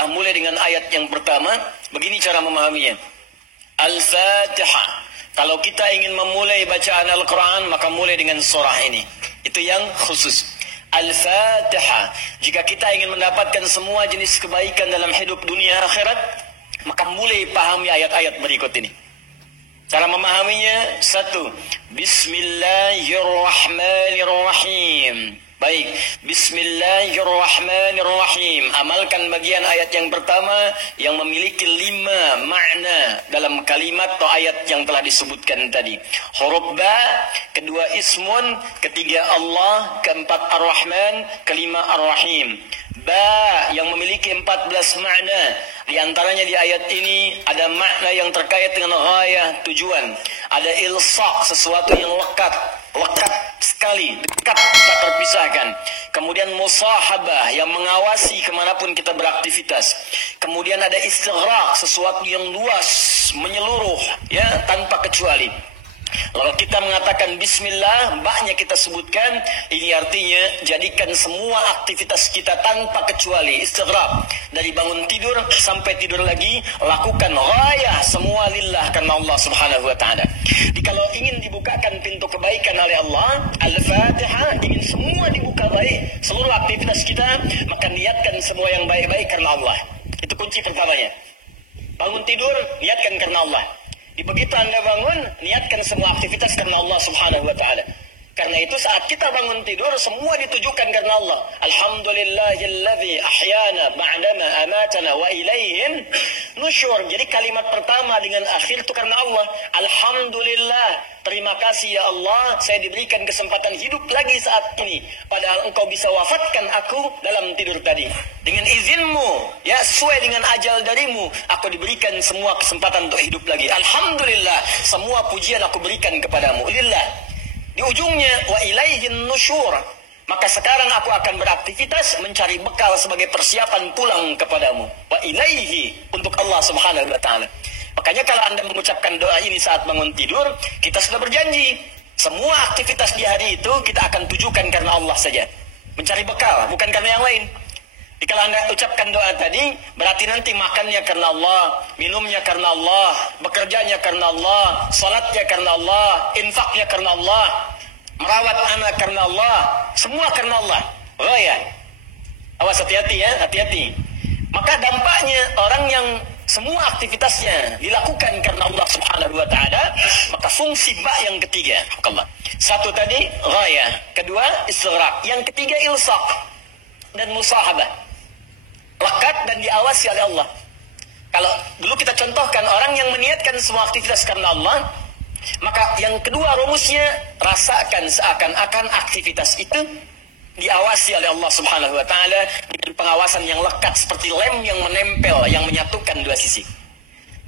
adalah mulai dengan ayat yang pertama. Begini cara memahaminya. Al-Fatihah. Kalau kita ingin memulai bacaan Al-Quran, maka mulai dengan surah ini. Itu yang khusus. Al-Fatihah. Jika kita ingin mendapatkan semua jenis kebaikan dalam hidup dunia akhirat, maka mulai pahami ayat-ayat berikut ini. Cara memahaminya, satu, Bismillahirrahmanirrahim. Baik, Bismillahirrahmanirrahim. Amalkan bagian ayat yang pertama yang memiliki 5 makna dalam kalimat atau ayat yang telah disebutkan tadi. Huruf ba, kedua ismun, ketiga Allah, keempat ar-Rahman, kelima ar-Rahim. Ba yang memiliki 14 makna. Di antaranya di ayat ini ada makna yang terkait dengan ghayah, tujuan. Ada ilsa, sesuatu yang lekat sekali, dekat, tak terpisahkan. Kemudian musahabah yang mengawasi kemanapun kita beraktivitas. Kemudian ada istighraq, sesuatu yang luas, menyeluruh, ya, tanpa kecuali. Lalu kita mengatakan bismillah, baknya kita sebutkan, ini artinya jadikan semua aktivitas kita tanpa kecuali, istighraq. Dari bangun tidur sampai tidur lagi, lakukan ghayah semua lillah karena Allah Subhanahu wa taala. Jadi kalau ingin dibukakan pintu kebaikan oleh Allah, Al-Fatihah, ingin semua dibuka baik, seluruh aktivitas kita, maka niatkan semua yang baik-baik karena Allah. Itu kunci pertamanya. Bangun tidur, niatkan karena Allah. Begitu Anda bangun, niatkan semua aktivitas karena Allah Subhanahu wa taala. Karena itu saat kita bangun tidur, semua ditujukan karena Allah. Alhamdulillahilladzi ahyana ba'dama amatana wa ilaihin nusyur. Jadi kalimat pertama dengan akhir itu karena Allah. Alhamdulillah, terima kasih ya Allah, saya diberikan kesempatan hidup lagi saat ini. Padahal engkau bisa wafatkan aku dalam tidur tadi. Dengan izinmu, ya, sesuai dengan ajal darimu, aku diberikan semua kesempatan untuk hidup lagi. Alhamdulillah, semua pujian aku berikan kepadamu. Lillah. Di ujungnya, wa ilaihin nusyur. Maka sekarang aku akan beraktivitas mencari bekal sebagai persiapan pulang kepadamu. Wa ilaihi, untuk Allah Subhanahu wa taala. Makanya kalau Anda mengucapkan doa ini saat bangun tidur, kita sudah berjanji. Semua aktivitas di hari itu kita akan tujukan karena Allah saja. Mencari bekal, bukan karena yang lain. Jadi kalau Anda ucapkan doa tadi, berarti nanti makannya karena Allah, minumnya karena Allah, bekerjanya karena Allah, salatnya karena Allah, infaknya karena Allah, merawat anak karena Allah, semua karena Allah. Oh ya, awas, hati-hati ya, hati-hati. Maka dampaknya orang yang semua aktivitasnya dilakukan karena Allah Subhanahu wa taala, maka fungsi ba yang ketiga, Allah. Satu tadi ghayah, kedua istighraq, yang ketiga ilsaq dan musahabah. Lekat dan diawasi oleh Allah. Kalau dulu kita contohkan orang yang meniatkan semua aktivitas karena Allah, maka yang kedua rumusnya, rasakan seakan-akan aktivitas itu diawasi oleh Allah Subhanahu wa taala dengan pengawasan yang lekat seperti lem yang menempel, yang menyatukan dua sisi.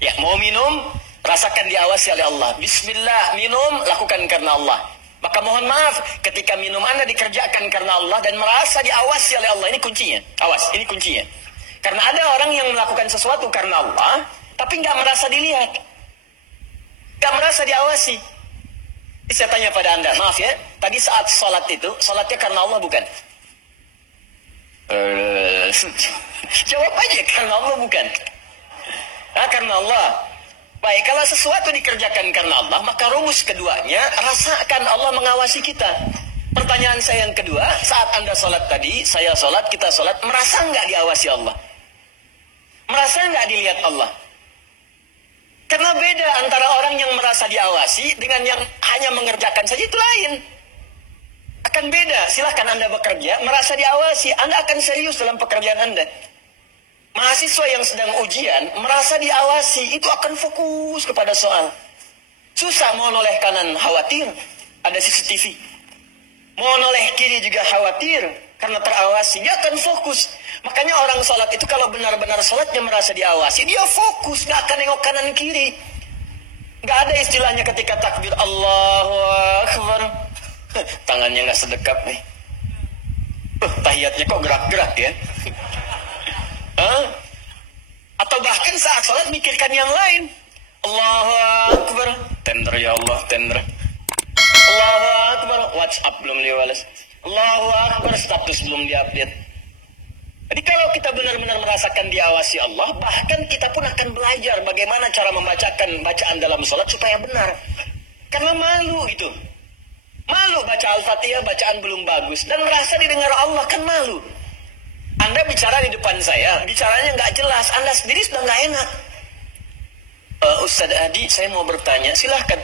Ya, mau minum, rasakan diawasi oleh Allah. Bismillah, minum, lakukan karena Allah. Maka mohon maaf, ketika minum Anda dikerjakan karena Allah dan merasa diawasi oleh Allah, ini kuncinya. Awas, ini kuncinya. Karena ada orang yang melakukan sesuatu karena Allah, tapi nggak merasa dilihat, nggak merasa diawasi. Jadi saya tanya pada Anda, maaf ya, tadi saat sholat itu, sholatnya karena Allah bukan? Jawab aja, karena Allah bukan? Karena Allah. Baik, kalau sesuatu dikerjakan karena Allah, maka rumus keduanya, rasakan Allah mengawasi kita. Pertanyaan saya yang kedua, saat Anda sholat tadi, saya sholat, kita sholat, merasa nggak diawasi Allah? Merasa nggak dilihat Allah? Karena beda antara orang yang merasa diawasi dengan yang hanya mengerjakan saja, itu lain. Akan beda. Silahkan Anda bekerja, merasa diawasi, Anda akan serius dalam pekerjaan Anda. Mahasiswa yang sedang ujian, merasa diawasi, itu akan fokus kepada soal. Susah, mau noleh kanan, khawatir, ada CCTV. Mau noleh kiri juga khawatir, karena terawasi, dia akan fokus. Makanya orang sholat itu kalau benar-benar sholatnya merasa diawasi, dia fokus, gak akan nengok kanan kiri. Gak ada istilahnya ketika takbir Allahu Akbar, tangannya gak sedekap nih. Tahiyatnya kok gerak-gerak ya. Atau bahkan saat sholat mikirkan yang lain. Allahu Akbar, tender ya Allah, tender. Allahu Akbar, WhatsApp belum dibalas. Allahu Akbar, status belum diupdate. Jadi kalau kita benar-benar merasakan diawasi Allah, bahkan kita pun akan belajar bagaimana cara membacakan bacaan dalam sholat supaya benar. Karena malu gitu. Malu baca Al-Fatihah, bacaan belum bagus. Dan merasa didengar Allah, kan malu. Anda bicara di depan saya, bicaranya nggak jelas. Anda sendiri sudah nggak enak. Ustadz Adi, saya mau bertanya, silahkan.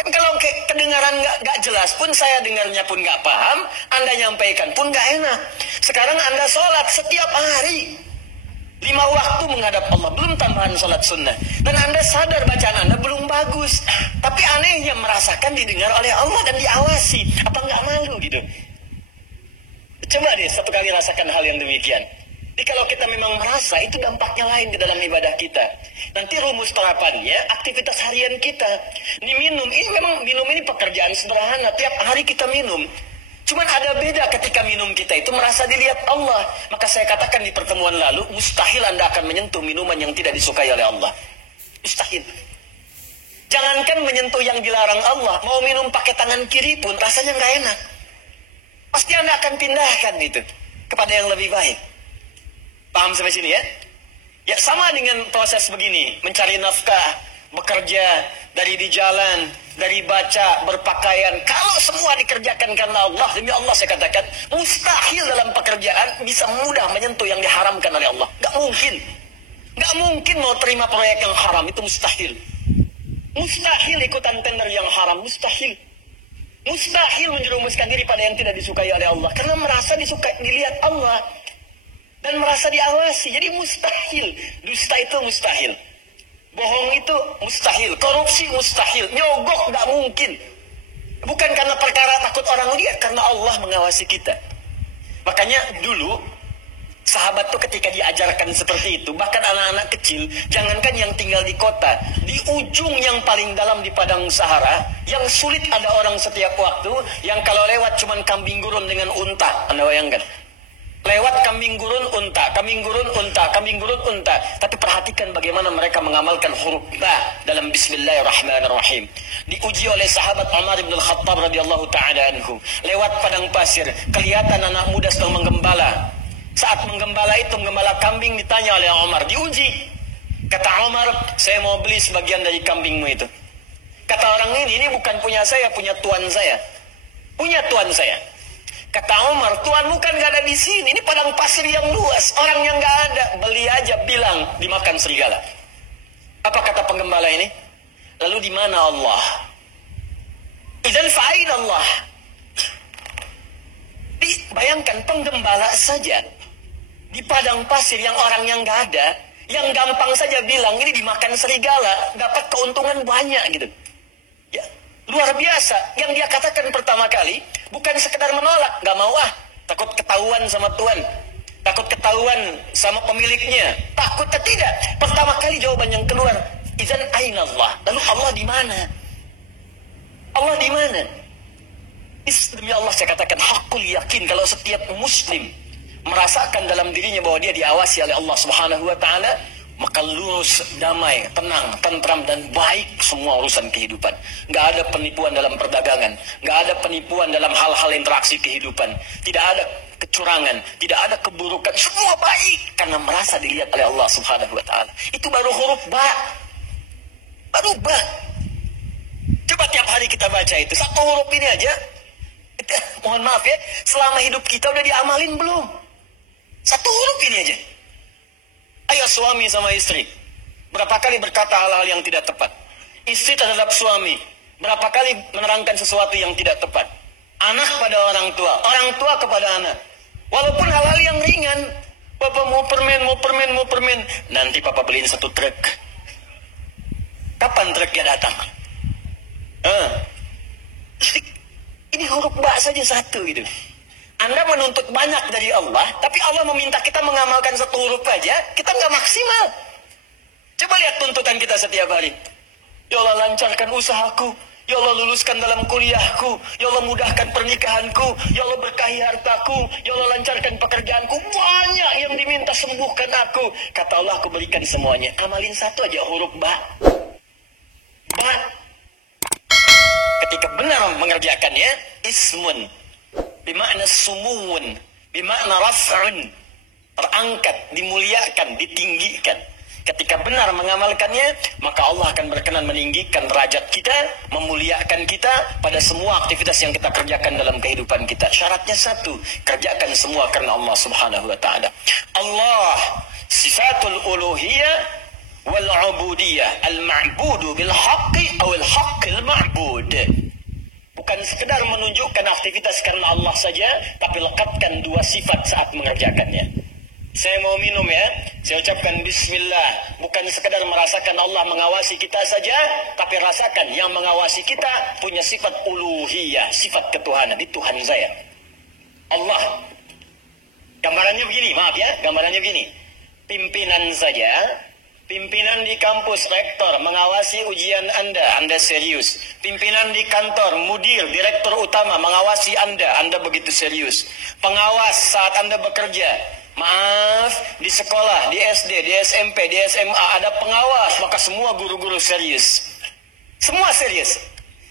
Kan kalau kedengaran nggak jelas pun, saya dengarnya pun nggak paham, Anda nyampaikan pun nggak enak. Sekarang Anda sholat setiap hari 5 waktu menghadap Allah, belum tambahan sholat sunnah, dan Anda sadar bacaan Anda belum bagus, tapi anehnya merasakan didengar oleh Allah dan diawasi. Apa nggak malu gitu? Coba deh satu kali rasakan hal yang demikian. Jadi kalau kita memang merasa, itu dampaknya lain di dalam ibadah kita. Nanti rumus terapannya, aktivitas harian kita. Ini minum, ini memang minum ini pekerjaan sederhana. Tiap hari kita minum. Cuman ada beda ketika minum kita itu merasa dilihat Allah. Maka saya katakan di pertemuan lalu, mustahil Anda akan menyentuh minuman yang tidak disukai oleh Allah. Mustahil. Jangankan menyentuh yang dilarang Allah, mau minum pakai tangan kiri pun rasanya nggak enak. Pasti Anda akan pindahkan itu kepada yang lebih baik. Paham sampai sini ya? Ya sama dengan proses begini, mencari nafkah, bekerja, dari di jalan, dari baca, berpakaian. Kalau semua dikerjakan karena Allah, demi Allah saya katakan, mustahil dalam pekerjaan bisa mudah menyentuh yang diharamkan oleh Allah. Gak mungkin. Gak mungkin mau terima proyek yang haram, itu mustahil. Mustahil ikutan tender yang haram, mustahil. Mustahil menjerumuskan diri pada yang tidak disukai oleh Allah, karena merasa disukai, dilihat Allah, dan merasa diawasi. Jadi mustahil. Dusta itu mustahil. Bohong itu mustahil. Korupsi mustahil. Nyogok gak mungkin. Bukan karena perkara takut orang lihat, karena Allah mengawasi kita. Makanya dulu sahabat tuh ketika diajarkan seperti itu, bahkan anak-anak kecil, jangankan yang tinggal di kota, di ujung yang paling dalam di padang Sahara, yang sulit ada orang setiap waktu, yang kalau lewat cuman kambing gurun dengan unta. Anda bayangkan, lewat kambing gurun unta, kambing gurun unta, kambing gurun unta. Tapi perhatikan bagaimana mereka mengamalkan huruf ba dalam Bismillahirrahmanirrahim. Diuji oleh sahabat Umar bin Al-Khattab radhiyallahu taala anhu. Lewat padang pasir, kelihatan anak muda sedang menggembala. Saat menggembala itu, menggembala kambing, ditanya oleh Umar, diuji. Kata Umar, saya mau beli sebagian dari kambingmu itu. Kata orang ini bukan punya saya, punya tuan saya. Punya tuan saya. Kata Umar, tuanmu kan gak ada di sini. Ini padang pasir yang luas. Orang yang gak ada, beli aja, bilang dimakan serigala. Apa kata penggembala ini? Lalu di mana Allah? Idzan fa'ain Allah. Bayangkan penggembala saja di padang pasir yang orang yang gak ada, yang gampang saja bilang ini dimakan serigala, dapat keuntungan banyak gitu. Ya, luar biasa. Yang dia katakan pertama kali bukan sekedar menolak, gak mau takut ketahuan sama tuan, takut ketahuan sama pemiliknya, takut tidak. Pertama kali jawaban yang keluar, idzan aina Allah. Lalu Allah di mana? Allah di mana? Demi Allah saya katakan hakul yakin, kalau setiap muslim merasakan dalam dirinya bahwa dia diawasi oleh Allah Subhanahu wa taala, maka lurus, damai, tenang, tentram, dan baik semua urusan kehidupan. Nggak ada penipuan dalam perdagangan, nggak ada penipuan dalam hal-hal interaksi kehidupan, tidak ada kecurangan, tidak ada keburukan, semua baik karena merasa dilihat oleh Allah Subhanahu wa taala. Itu baru huruf ba. Baru ba. Coba tiap hari kita baca itu, satu huruf ini aja. Mohon maaf ya, selama hidup kita udah diamalin belum? Satu huruf ini aja. Ayo suami sama istri, berapa kali berkata hal-hal yang tidak tepat? Istri terhadap suami, berapa kali menerangkan sesuatu yang tidak tepat? Anak pada orang tua kepada anak. Walaupun hal-hal yang ringan, Papa mau permen, nanti Papa beliin 1 truk. Kapan truknya datang? Ini huruf ba saja satu gitu. Anda menuntut banyak dari Allah, tapi Allah meminta kita mengamalkan 1 huruf aja, kita nggak maksimal. Coba lihat tuntutan kita setiap hari. Ya Allah lancarkan usahaku, ya Allah luluskan dalam kuliahku, ya Allah mudahkan pernikahanku, ya Allah berkahi hartaku, ya Allah lancarkan pekerjaanku. Banyak yang diminta, sembuhkan aku. Kata Allah, aku berikan semuanya. Amalin 1 aja huruf ba. Ba. Ketika benar mengerjakannya, ismun. Bimakna sumuun, bimakna raf'un, terangkat, dimuliakan, ditinggikan. Ketika benar mengamalkannya, maka Allah akan berkenan meninggikan derajat kita, memuliakan kita pada semua aktivitas yang kita kerjakan dalam kehidupan kita. Syaratnya satu, kerjakan semua karena Allah Subhanahu wa taala. Allah sifatul uluhiyah wal ubudiyah, al-ma'budu bil haqqi aw al haqqil ma'bud. Bukan sekedar menunjukkan aktivitas karena Allah saja, tapi lekatkan dua sifat saat mengerjakannya. Saya mau minum ya, saya ucapkan bismillah. Bukan sekedar merasakan Allah mengawasi kita saja, tapi rasakan yang mengawasi kita punya sifat uluhiyah, sifat ketuhanan. Itu Tuhan saya, Allah. Gambarannya begini, maaf ya, gambarannya begini. Pimpinan saja, pimpinan di kampus, rektor mengawasi ujian Anda serius. Pimpinan di kantor, mudir, direktur utama mengawasi Anda begitu serius. Pengawas saat Anda bekerja, maaf, di sekolah, di SD, di SMP, di SMA ada pengawas, maka semua guru-guru serius. Semua serius.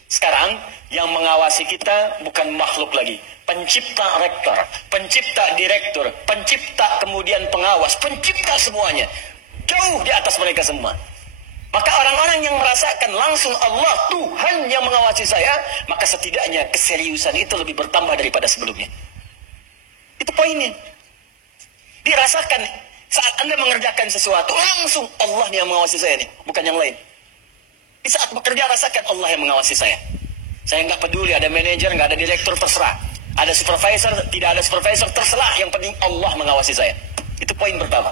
Sekarang yang mengawasi kita bukan makhluk lagi. Pencipta rektor, pencipta direktur, pencipta kemudian pengawas, pencipta semuanya. Jauh di atas mereka semua. Maka orang-orang yang merasakan langsung Allah, Tuhan yang mengawasi saya, maka setidaknya keseriusan itu lebih bertambah daripada sebelumnya. Itu poinnya. Dirasakan saat Anda mengerjakan sesuatu, langsung Allah yang mengawasi saya nih, bukan yang lain. Di saat bekerja rasakan Allah yang mengawasi saya. Saya nggak peduli ada manajer, nggak ada direktur, terserah. Ada supervisor, tidak ada supervisor, terserah. Yang penting Allah mengawasi saya. Itu poin pertama.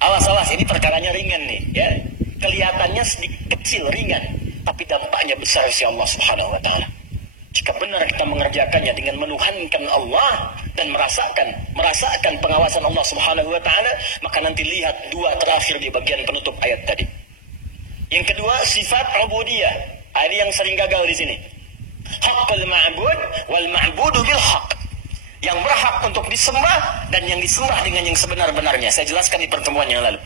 Awas, ini perkaranya ringan nih, ya. Kelihatannya sedikit kecil, ringan, tapi dampaknya besar si Allah Subhanahu wa taala. Jika benar kita mengerjakannya dengan menuhankan Allah dan merasakan pengawasan Allah Subhanahu wa taala, maka nanti lihat dua terakhir di bagian penutup ayat tadi. Yang kedua, sifat ubudiyah. Ini yang sering gagal di sini. Haqqul ma'bud wal ma'budu bil haqq. Yang berhak untuk disembah dan yang disembah dengan yang sebenar-benarnya. Saya jelaskan di pertemuan yang lalu.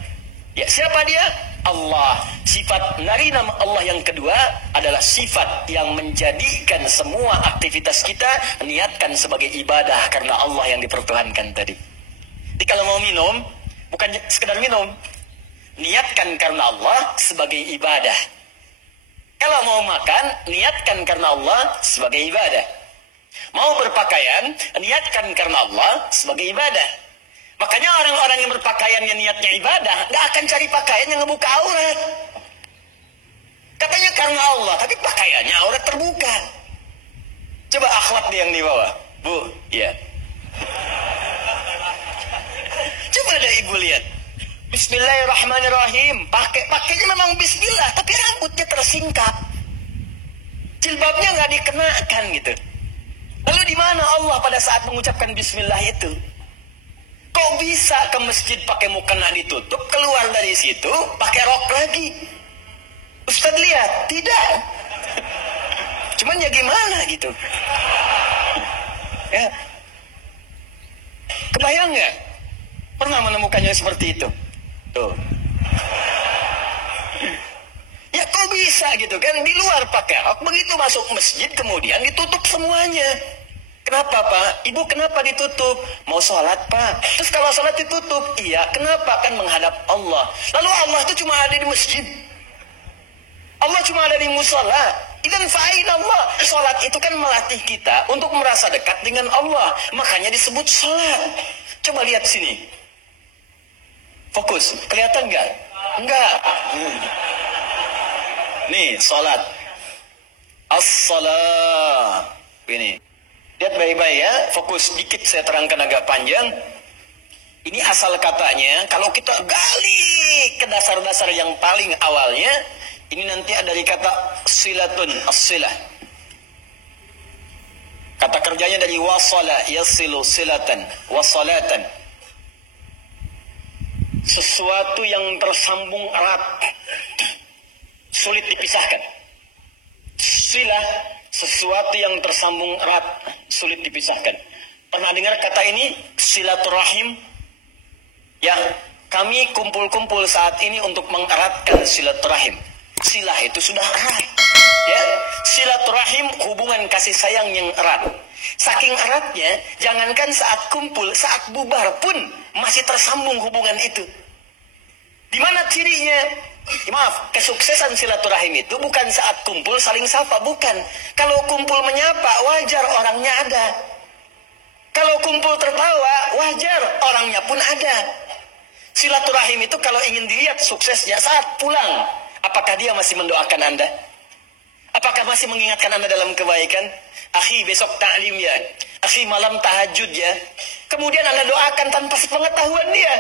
Ya, siapa dia? Allah. Sifat dari nama Allah yang kedua adalah sifat yang menjadikan semua aktivitas kita niatkan sebagai ibadah karena Allah yang dipertuhankan tadi. Jadi kalau mau minum, bukan sekedar minum, niatkan karena Allah sebagai ibadah. Kalau mau makan, niatkan karena Allah sebagai ibadah. Mau berpakaian, niatkan karena Allah sebagai ibadah. Makanya orang-orang yang berpakaian yang niatnya ibadah, gak akan cari pakaian yang ngebuka aurat. Katanya karena Allah, tapi pakaiannya aurat terbuka. Coba akhlak dia yang di bawah. Bu, ya. Coba ada ibu lihat. Bismillahirrahmanirrahim. Pakainya memang bismillah, tapi rambutnya tersingkap. Jilbabnya gak dikenakan gitu. Lalu di mana Allah pada saat mengucapkan bismillah itu? Kok bisa ke masjid pakai mukena ditutup, keluar dari situ pakai rok lagi? Ustaz lihat, tidak. Cuman ya gimana gitu? Ya. Kebayang nggak? Pernah menemukannya seperti itu? Tuh. Ya kok bisa gitu kan? Di luar pakai rok, begitu masuk masjid kemudian ditutup semuanya. Kenapa Pak? Ibu kenapa ditutup? Mau sholat Pak? Terus kalau sholat ditutup? Iya, kenapa? Kan menghadap Allah. Lalu Allah itu cuma ada di masjid. Allah cuma ada di musola. Idan fa'in Allah. Sholat itu kan melatih kita untuk merasa dekat dengan Allah. Makanya disebut sholat. Coba lihat sini. Fokus. Kelihatan nggak? Enggak. Nih, sholat. As-salah. Ini. Lihat baik-baik ya, fokus dikit saya terangkan agak panjang. Ini asal katanya, kalau kita gali ke dasar-dasar yang paling awalnya, ini nanti ada dari kata silatun, as-silah. Kata kerjanya dari wasala, yasilu silatan, wasalatan. Sesuatu yang tersambung erat, sulit dipisahkan. Silah, sesuatu yang tersambung erat, sulit dipisahkan. Pernah dengar kata ini? Silaturahim. Ya, kami kumpul-kumpul saat ini untuk mengeratkan silaturahim. Silah itu sudah erat. Ya, silaturahim hubungan kasih sayang yang erat. Saking eratnya, jangankan saat kumpul, saat bubar pun masih tersambung hubungan itu. Di mana cirinya? Maaf, kesuksesan silaturahim itu bukan saat kumpul saling sapa, bukan. Kalau kumpul menyapa, wajar orangnya ada. Kalau kumpul tertawa, wajar orangnya pun ada. Silaturahim itu kalau ingin dilihat suksesnya saat pulang, apakah dia masih mendoakan Anda? Apakah masih mengingatkan Anda dalam kebaikan? Akhi, besok ta'lim ya. Akhi, malam tahajud ya. Kemudian Anda doakan tanpa sepengetahuan dia.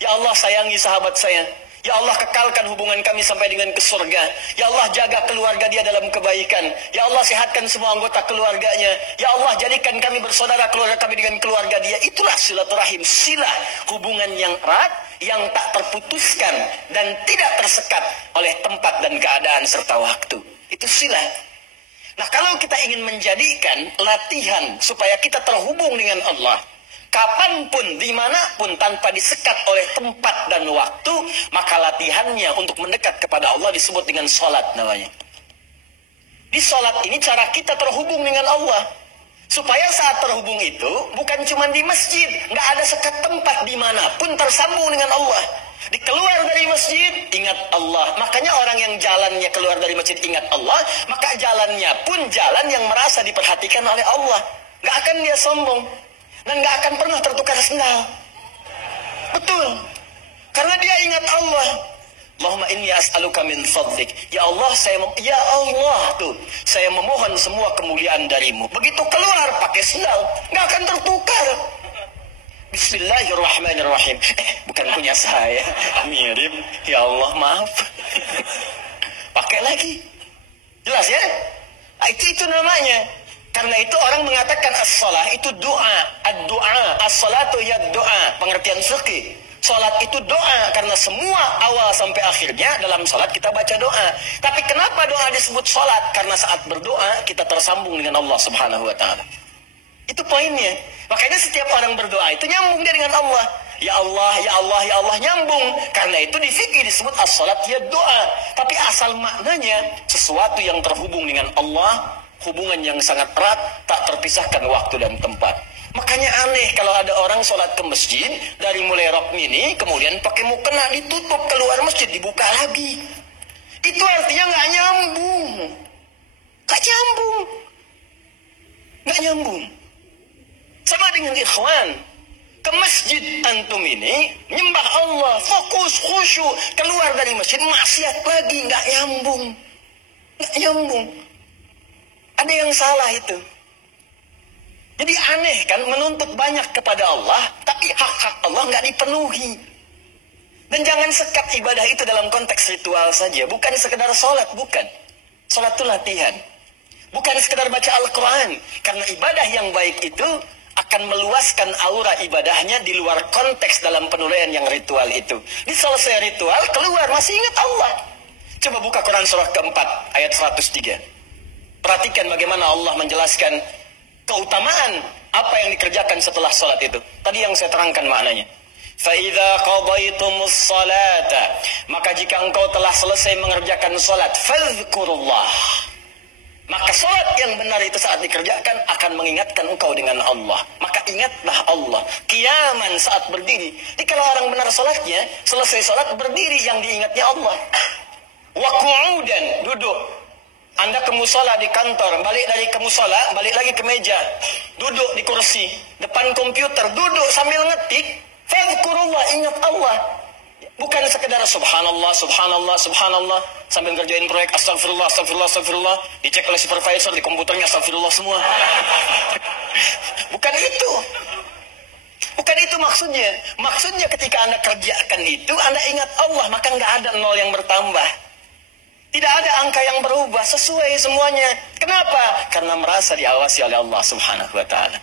Ya Allah, sayangi sahabat saya. Ya Allah, kekalkan hubungan kami sampai dengan ke surga. Ya Allah, jaga keluarga dia dalam kebaikan. Ya Allah, sehatkan semua anggota keluarganya. Ya Allah, jadikan kami bersaudara keluarga kami dengan keluarga dia. Itulah silaturahim, silah hubungan yang erat, yang tak terputuskan dan tidak tersekat oleh tempat dan keadaan serta waktu. Itu silah. Nah, kalau kita ingin menjadikan latihan supaya kita terhubung dengan Allah, kapanpun, dimanapun, tanpa disekat oleh tempat dan waktu, maka latihannya untuk mendekat kepada Allah disebut dengan sholat namanya. Di sholat ini cara kita terhubung dengan Allah. Supaya saat terhubung itu, bukan cuma di masjid, nggak ada sekat tempat dimanapun tersambung dengan Allah. Dikeluar dari masjid, ingat Allah. Makanya orang yang jalannya keluar dari masjid ingat Allah, maka jalannya pun jalan yang merasa diperhatikan oleh Allah. Nggak akan dia sombong. Dan gak akan pernah tertukar sendal. Betul. Karena dia ingat Allah. Allahumma inni as'aluka min fadlik. Ya Allah, saya memohon semua kemuliaan darimu. Begitu keluar pakai sendal, gak akan tertukar. Bismillahirrahmanirrahim. Bukan punya saya. Mirip. Ya Allah, maaf. Pakai lagi. Jelas ya? Itu namanya. Karena itu orang mengatakan as-salah itu doa, ad-doa, as-salatu ya doa, pengertian fikih. Salat itu doa karena semua awal sampai akhirnya dalam salat kita baca doa. Tapi kenapa doa disebut salat? Karena saat berdoa kita tersambung dengan Allah Subhanahu wa taala. Itu poinnya. Makanya setiap orang berdoa itu nyambung dia dengan Allah. Ya Allah, ya Allah, ya Allah, nyambung. Karena itu di fikih disebut as-salat ya doa. Tapi asal maknanya sesuatu yang terhubung dengan Allah, hubungan yang sangat erat, tak terpisahkan waktu dan tempat. Makanya aneh kalau ada orang sholat ke masjid, dari mulai rok mini, kemudian pakai mukena ditutup, keluar masjid dibuka lagi. Itu artinya nggak nyambung. Nggak nyambung. Nggak nyambung. Sama dengan ikhwan. Ke masjid antum ini, nyembah Allah, fokus, khusyuk. Keluar dari masjid, maksiat lagi, nggak nyambung. Nggak nyambung. Ada yang salah itu. Jadi aneh kan menuntut banyak kepada Allah, tapi hak-hak Allah nggak dipenuhi. Dan jangan sekat ibadah itu dalam konteks ritual saja. Bukan sekedar sholat, bukan. Sholat itu latihan. Bukan sekedar baca Al-Quran. Karena ibadah yang baik itu akan meluaskan aura ibadahnya di luar konteks dalam penilaian yang ritual itu. Di selesai ritual, keluar masih ingat Allah. Coba buka Quran surah keempat, ayat 103. Perhatikan bagaimana Allah menjelaskan keutamaan apa yang dikerjakan setelah sholat itu. Tadi yang saya terangkan maknanya. فَإِذَا قَضَيْتُمُ الصَّلَاةَ Maka jika engkau telah selesai mengerjakan sholat, فَاذْكُرُ اللَّهِ Maka sholat yang benar itu saat dikerjakan akan mengingatkan engkau dengan Allah. Maka ingatlah Allah. Qiyaman saat berdiri. Jadi kalau orang benar sholatnya, selesai sholat berdiri yang diingatnya Allah. Wa qu'udan, duduk. Anda ke musola di kantor, balik dari ke musola, balik lagi ke meja, duduk di kursi, depan komputer, duduk sambil ngetik, fadhkurullah, ingat Allah. Bukan sekedar subhanallah, subhanallah, subhanallah, sambil ngerjain proyek astagfirullah, astagfirullah, astagfirullah, dicek oleh supervisor di komputernya astagfirullah semua. Bukan itu. Bukan itu maksudnya. Maksudnya ketika Anda kerjakan itu, Anda ingat Allah, maka nggak ada nol yang bertambah. Tidak ada angka yang berubah, sesuai semuanya. Kenapa? Karena merasa diawasi oleh Allah Subhanahu wa ta'ala.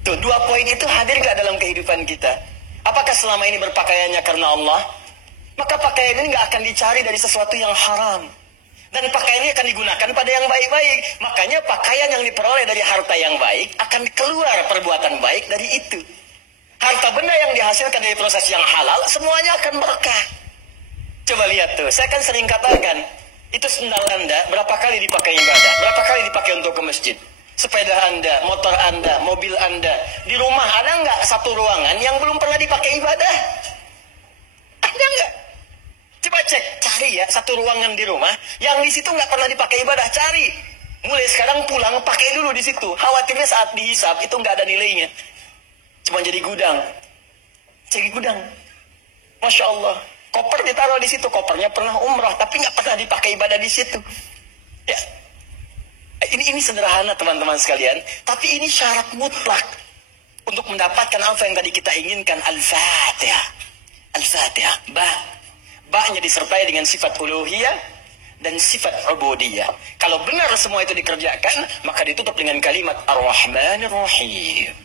Tuh, dua poin itu hadir gak dalam kehidupan kita? Apakah selama ini berpakaiannya karena Allah? Maka pakaian ini gak akan dicari dari sesuatu yang haram. Dan pakaian ini akan digunakan pada yang baik-baik. Makanya pakaian yang diperoleh dari harta yang baik akan keluar perbuatan baik dari itu. Harta benda yang dihasilkan dari proses yang halal, semuanya akan berkah. Coba lihat tuh, saya kan sering katakan, itu sendal Anda berapa kali dipakai ibadah, berapa kali dipakai untuk ke masjid. Sepeda Anda, motor Anda, mobil Anda. Di rumah ada nggak satu ruangan yang belum pernah dipakai ibadah? Ada nggak? Coba cek, cari ya satu ruangan di rumah yang di situ nggak pernah dipakai ibadah, cari. Mulai sekarang pulang pakai dulu di situ. Khawatirnya saat dihisap itu nggak ada nilainya. Cuma jadi gudang. Jadi gudang. Masya Allah. Koper ditaruh di situ. Kopernya pernah umrah tapi nggak pernah dipakai ibadah di situ. Ya. Ini sederhana teman-teman sekalian, tapi ini syarat mutlak untuk mendapatkan apa yang tadi kita inginkan. Al-Fatihah. Al-Fatihah. Ba-nya disertai dengan sifat uluhiyah dan sifat ubudiyah. Kalau benar semua itu dikerjakan, maka ditutup dengan kalimat Ar-Rahmanir Rahim.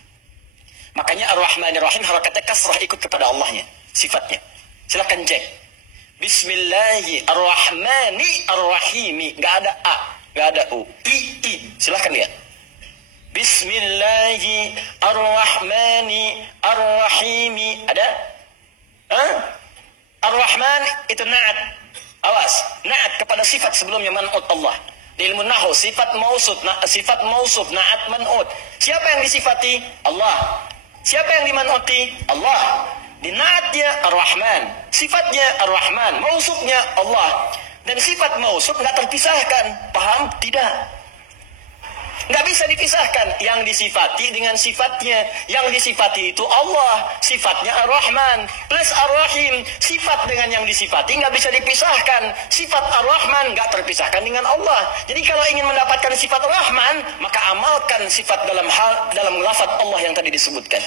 Makanya Ar-Rahmanir Rahim harakatnya kasrah ikut kepada Allahnya, sifatnya. Silakan cek. Bismillahirrahmanirrahim. Gak ada A. Gak ada U. I. Silahkan lihat. Bismillahirrahmanirrahim. Ada? Ar-Rahman itu na'at. Awas. Na'at kepada sifat sebelumnya man'ut Allah. Di ilmu nahu, sifat mausuf na'at man'ut. Siapa yang disifati? Allah. Siapa yang diman'uti? Allah. Di na'atnya Ar-Rahman. Sifatnya Ar-Rahman. Mausufnya Allah. Dan sifat mausuf nggak terpisahkan. Paham? Tidak. Nggak bisa dipisahkan. Yang disifati dengan sifatnya. Yang disifati itu Allah. Sifatnya Ar-Rahman. Plus Ar-Rahim. Sifat dengan yang disifati nggak bisa dipisahkan. Sifat Ar-Rahman nggak terpisahkan dengan Allah. Jadi kalau ingin mendapatkan sifat Rahman, maka amalkan sifat dalam lafaz Allah yang tadi disebutkan.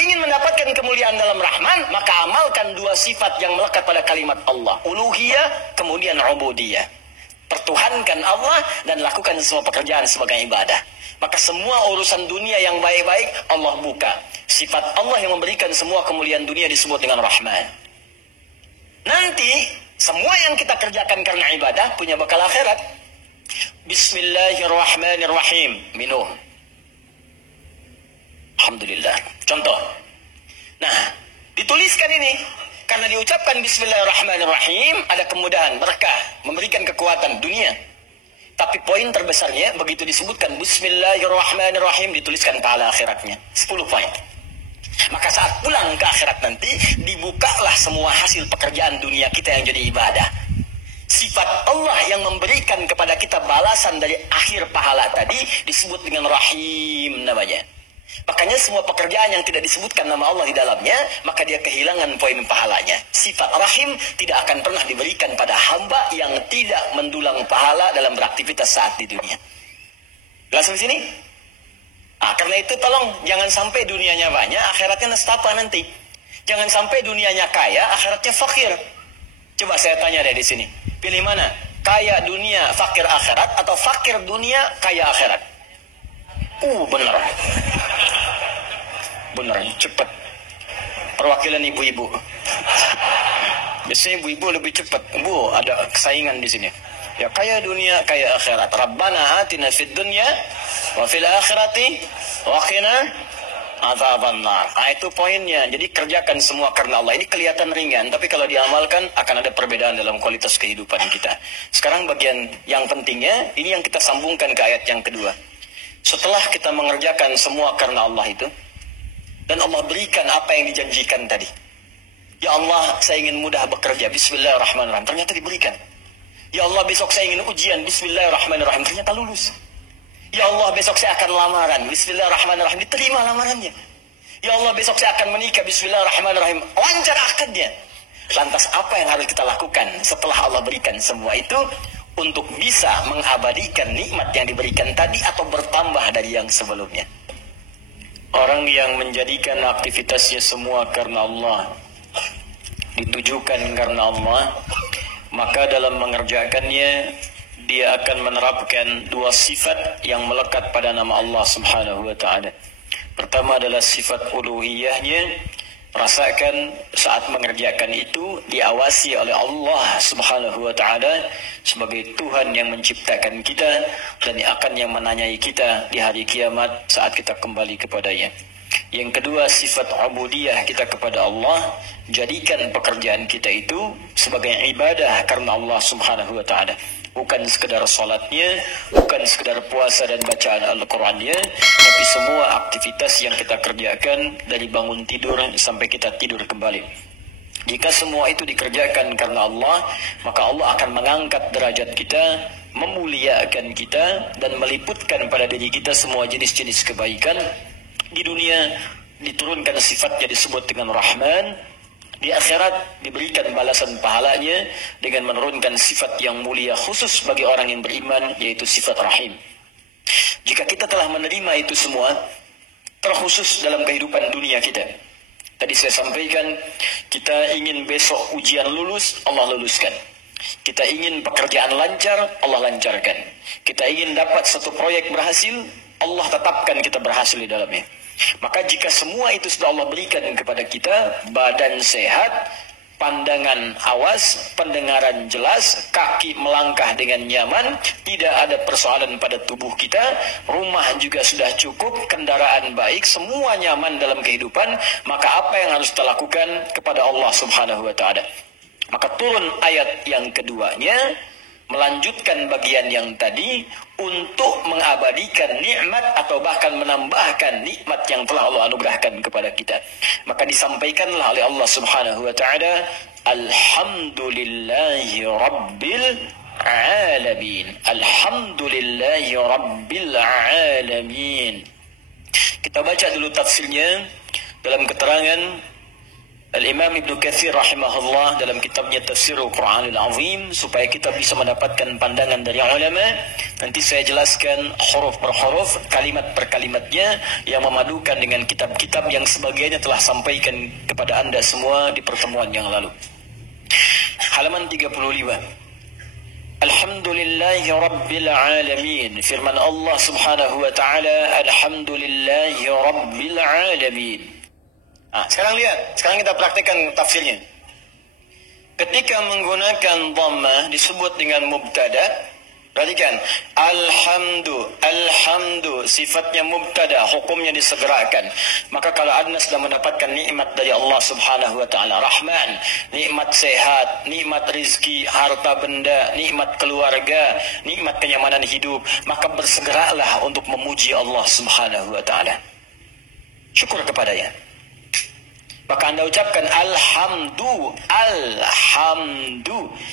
Ingin mendapatkan kemuliaan dalam Rahman, maka amalkan dua sifat yang melekat pada kalimat Allah. Uluhiyah, kemudian ubudiyah. Pertuhankan Allah dan lakukan semua pekerjaan sebagai ibadah. Maka semua urusan dunia yang baik-baik, Allah buka. Sifat Allah yang memberikan semua kemuliaan dunia disebut dengan Rahman. Nanti, semua yang kita kerjakan karena ibadah, punya bekal akhirat. Bismillahirrahmanirrahim. Minum. Alhamdulillah. Contoh. Nah, dituliskan ini. Karena diucapkan Bismillahirrahmanirrahim, ada kemudahan, berkah, memberikan kekuatan dunia. Tapi poin terbesarnya, begitu disebutkan Bismillahirrahmanirrahim, dituliskan pahala akhiratnya. 10 poin. Maka saat pulang ke akhirat nanti, dibukalah semua hasil pekerjaan dunia kita yang jadi ibadah. Sifat Allah yang memberikan kepada kita balasan dari akhir pahala tadi, disebut dengan Rahim namanya. Makanya semua pekerjaan yang tidak disebutkan nama Allah di dalamnya, maka dia kehilangan poin pahalanya. Sifat Rahim tidak akan pernah diberikan pada hamba yang tidak mendulang pahala dalam beraktivitas saat di dunia. Langsung sini. Karena itu tolong jangan sampai dunianya banyak, akhiratnya nestapa nanti. Jangan sampai dunianya kaya, akhiratnya fakir. Coba saya tanya deh di sini. Pilih mana? Kaya dunia, fakir akhirat, atau fakir dunia, kaya akhirat? Benar. Benar, cepat. Perwakilan ibu-ibu. Biasanya ibu-ibu lebih cepat. Bu, ada kesaingan di sini. Ya, kaya dunia, kaya akhirat. Rabbana atina fid dunya wa fil akhirati wa qina adzabannar. Itu poinnya. Jadi kerjakan semua karena Allah. Ini kelihatan ringan, tapi kalau diamalkan akan ada perbedaan dalam kualitas kehidupan kita. Sekarang bagian yang pentingnya, ini yang kita sambungkan ke ayat yang kedua. Setelah kita mengerjakan semua karena Allah itu, dan Allah berikan apa yang dijanjikan tadi. Ya Allah, saya ingin mudah bekerja. Bismillahirrahmanirrahim. Ternyata diberikan. Ya Allah, besok saya ingin ujian. Bismillahirrahmanirrahim. Ternyata lulus. Ya Allah, besok saya akan lamaran. Bismillahirrahmanirrahim. Diterima lamarannya. Ya Allah, besok saya akan menikah. Bismillahirrahmanirrahim. Lancar akadnya. Lantas apa yang harus kita lakukan setelah Allah berikan semua itu? Untuk bisa mengabadikan nikmat yang diberikan tadi atau bertambah dari yang sebelumnya. Orang yang menjadikan aktivitasnya semua karena Allah, ditujukan karena Allah, maka dalam mengerjakannya dia akan menerapkan dua sifat yang melekat pada nama Allah Subhanahu wa taala. Pertama adalah sifat uluhiyahnya. Rasakan saat mengerjakan itu diawasi oleh Allah Subhanahu wa taala sebagai Tuhan yang menciptakan kita dan akan yang menanyai kita di hari kiamat saat kita kembali kepadanya. Yang kedua, sifat ubudiyah kita kepada Allah. Jadikan pekerjaan kita itu sebagai ibadah karena Allah Subhanahu wa taala. Bukan sekedar salatnya, bukan sekedar puasa dan bacaan Al-Qur'annya, tapi semua aktivitas yang kita kerjakan dari bangun tidur sampai kita tidur kembali. Jika semua itu dikerjakan karena Allah, maka Allah akan mengangkat derajat kita, memuliakan kita, dan meliputkan pada diri kita semua jenis-jenis kebaikan. Di dunia diturunkan sifatnya disebut dengan Rahman. Di akhirat diberikan balasan pahalanya dengan menurunkan sifat yang mulia khusus bagi orang yang beriman, yaitu sifat Rahim. Jika kita telah menerima itu semua, terkhusus dalam kehidupan dunia kita. Tadi saya sampaikan, kita ingin besok ujian lulus, Allah luluskan. Kita ingin pekerjaan lancar, Allah lancarkan. Kita ingin dapat satu proyek berhasil, Allah tetapkan kita berhasil di dalamnya. Maka jika semua itu sudah Allah berikan kepada kita, badan sehat, pandangan awas, pendengaran jelas, kaki melangkah dengan nyaman, tidak ada persoalan pada tubuh kita, rumah juga sudah cukup, kendaraan baik, semua nyaman dalam kehidupan, maka apa yang harus kita lakukan kepada Allah Subhanahu wa Ta'ala? Maka turun ayat yang keduanya, melanjutkan bagian yang tadi untuk mengabadikan nikmat atau bahkan menambahkan nikmat yang telah Allah anugerahkan kepada kita. Maka disampaikanlah oleh Allah Subhanahu wa Ta'ala, Alhamdulillahi Rabbil Alamin. Alhamdulillahi Rabbil Alamin. Kita baca dulu tafsirnya dalam keterangan Al-Imam Ibn Katsir rahimahullah dalam kitabnya Tafsirul Quranil Azim, supaya kita bisa mendapatkan pandangan dari ulama. Nanti saya jelaskan huruf per huruf, kalimat per kalimatnya, yang memadukan dengan kitab-kitab yang sebagiannya telah sampaikan kepada anda semua di pertemuan yang lalu. Halaman 35. Alhamdulillahi Rabbil Alamin. Firman Allah Subhanahu wa Ta'ala, Alhamdulillahi Rabbil Alamin. Sekarang lihat, sekarang kita praktekkan tafsirnya. Ketika menggunakan dhammah disebut dengan mubtada. Perhatikan, alhamdu sifatnya mubtada, hukumnya disegerakan. Maka kalau anda sudah mendapatkan nikmat dari Allah Subhanahu wa Ta'ala, Rahman, nikmat sehat, nikmat rizki, harta benda, nikmat keluarga, nikmat kenyamanan hidup, maka bersegeralah untuk memuji Allah Subhanahu wa Ta'ala. Syukur kepadanya. Maka anda ucapkan alhamdu.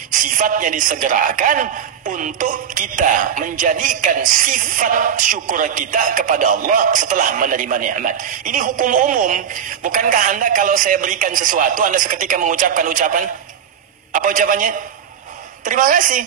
Sifatnya disegerakan untuk kita menjadikan sifat syukur kita kepada Allah setelah menerima nikmat. Ini hukum umum. Bukankah anda kalau saya berikan sesuatu, anda seketika mengucapkan ucapan? Apa ucapannya? Terima kasih.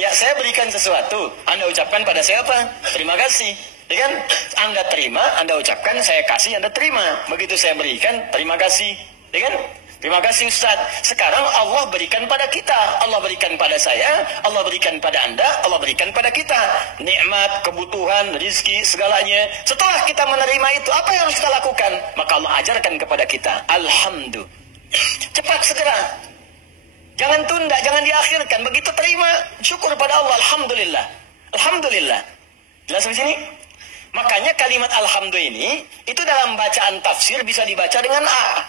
Ya, saya berikan sesuatu, anda ucapkan pada siapa? Terima kasih. Ya kan? Anda terima, anda ucapkan, saya kasih, anda terima. Begitu saya berikan, terima kasih. Ya kan? Terima kasih Ustaz. Sekarang Allah berikan pada kita. Allah berikan pada saya, Allah berikan pada anda, Allah berikan pada kita. Nikmat, kebutuhan, rizki, segalanya. Setelah kita menerima itu, apa yang harus kita lakukan? Maka Allah ajarkan kepada kita. Alhamdulillah. Cepat segera. Jangan tunda, jangan diakhirkan. Begitu terima, syukur pada Allah. Alhamdulillah. Alhamdulillah. Jelas di sini? Makanya kalimat alhamdulillah ini, itu dalam bacaan tafsir bisa dibaca dengan A.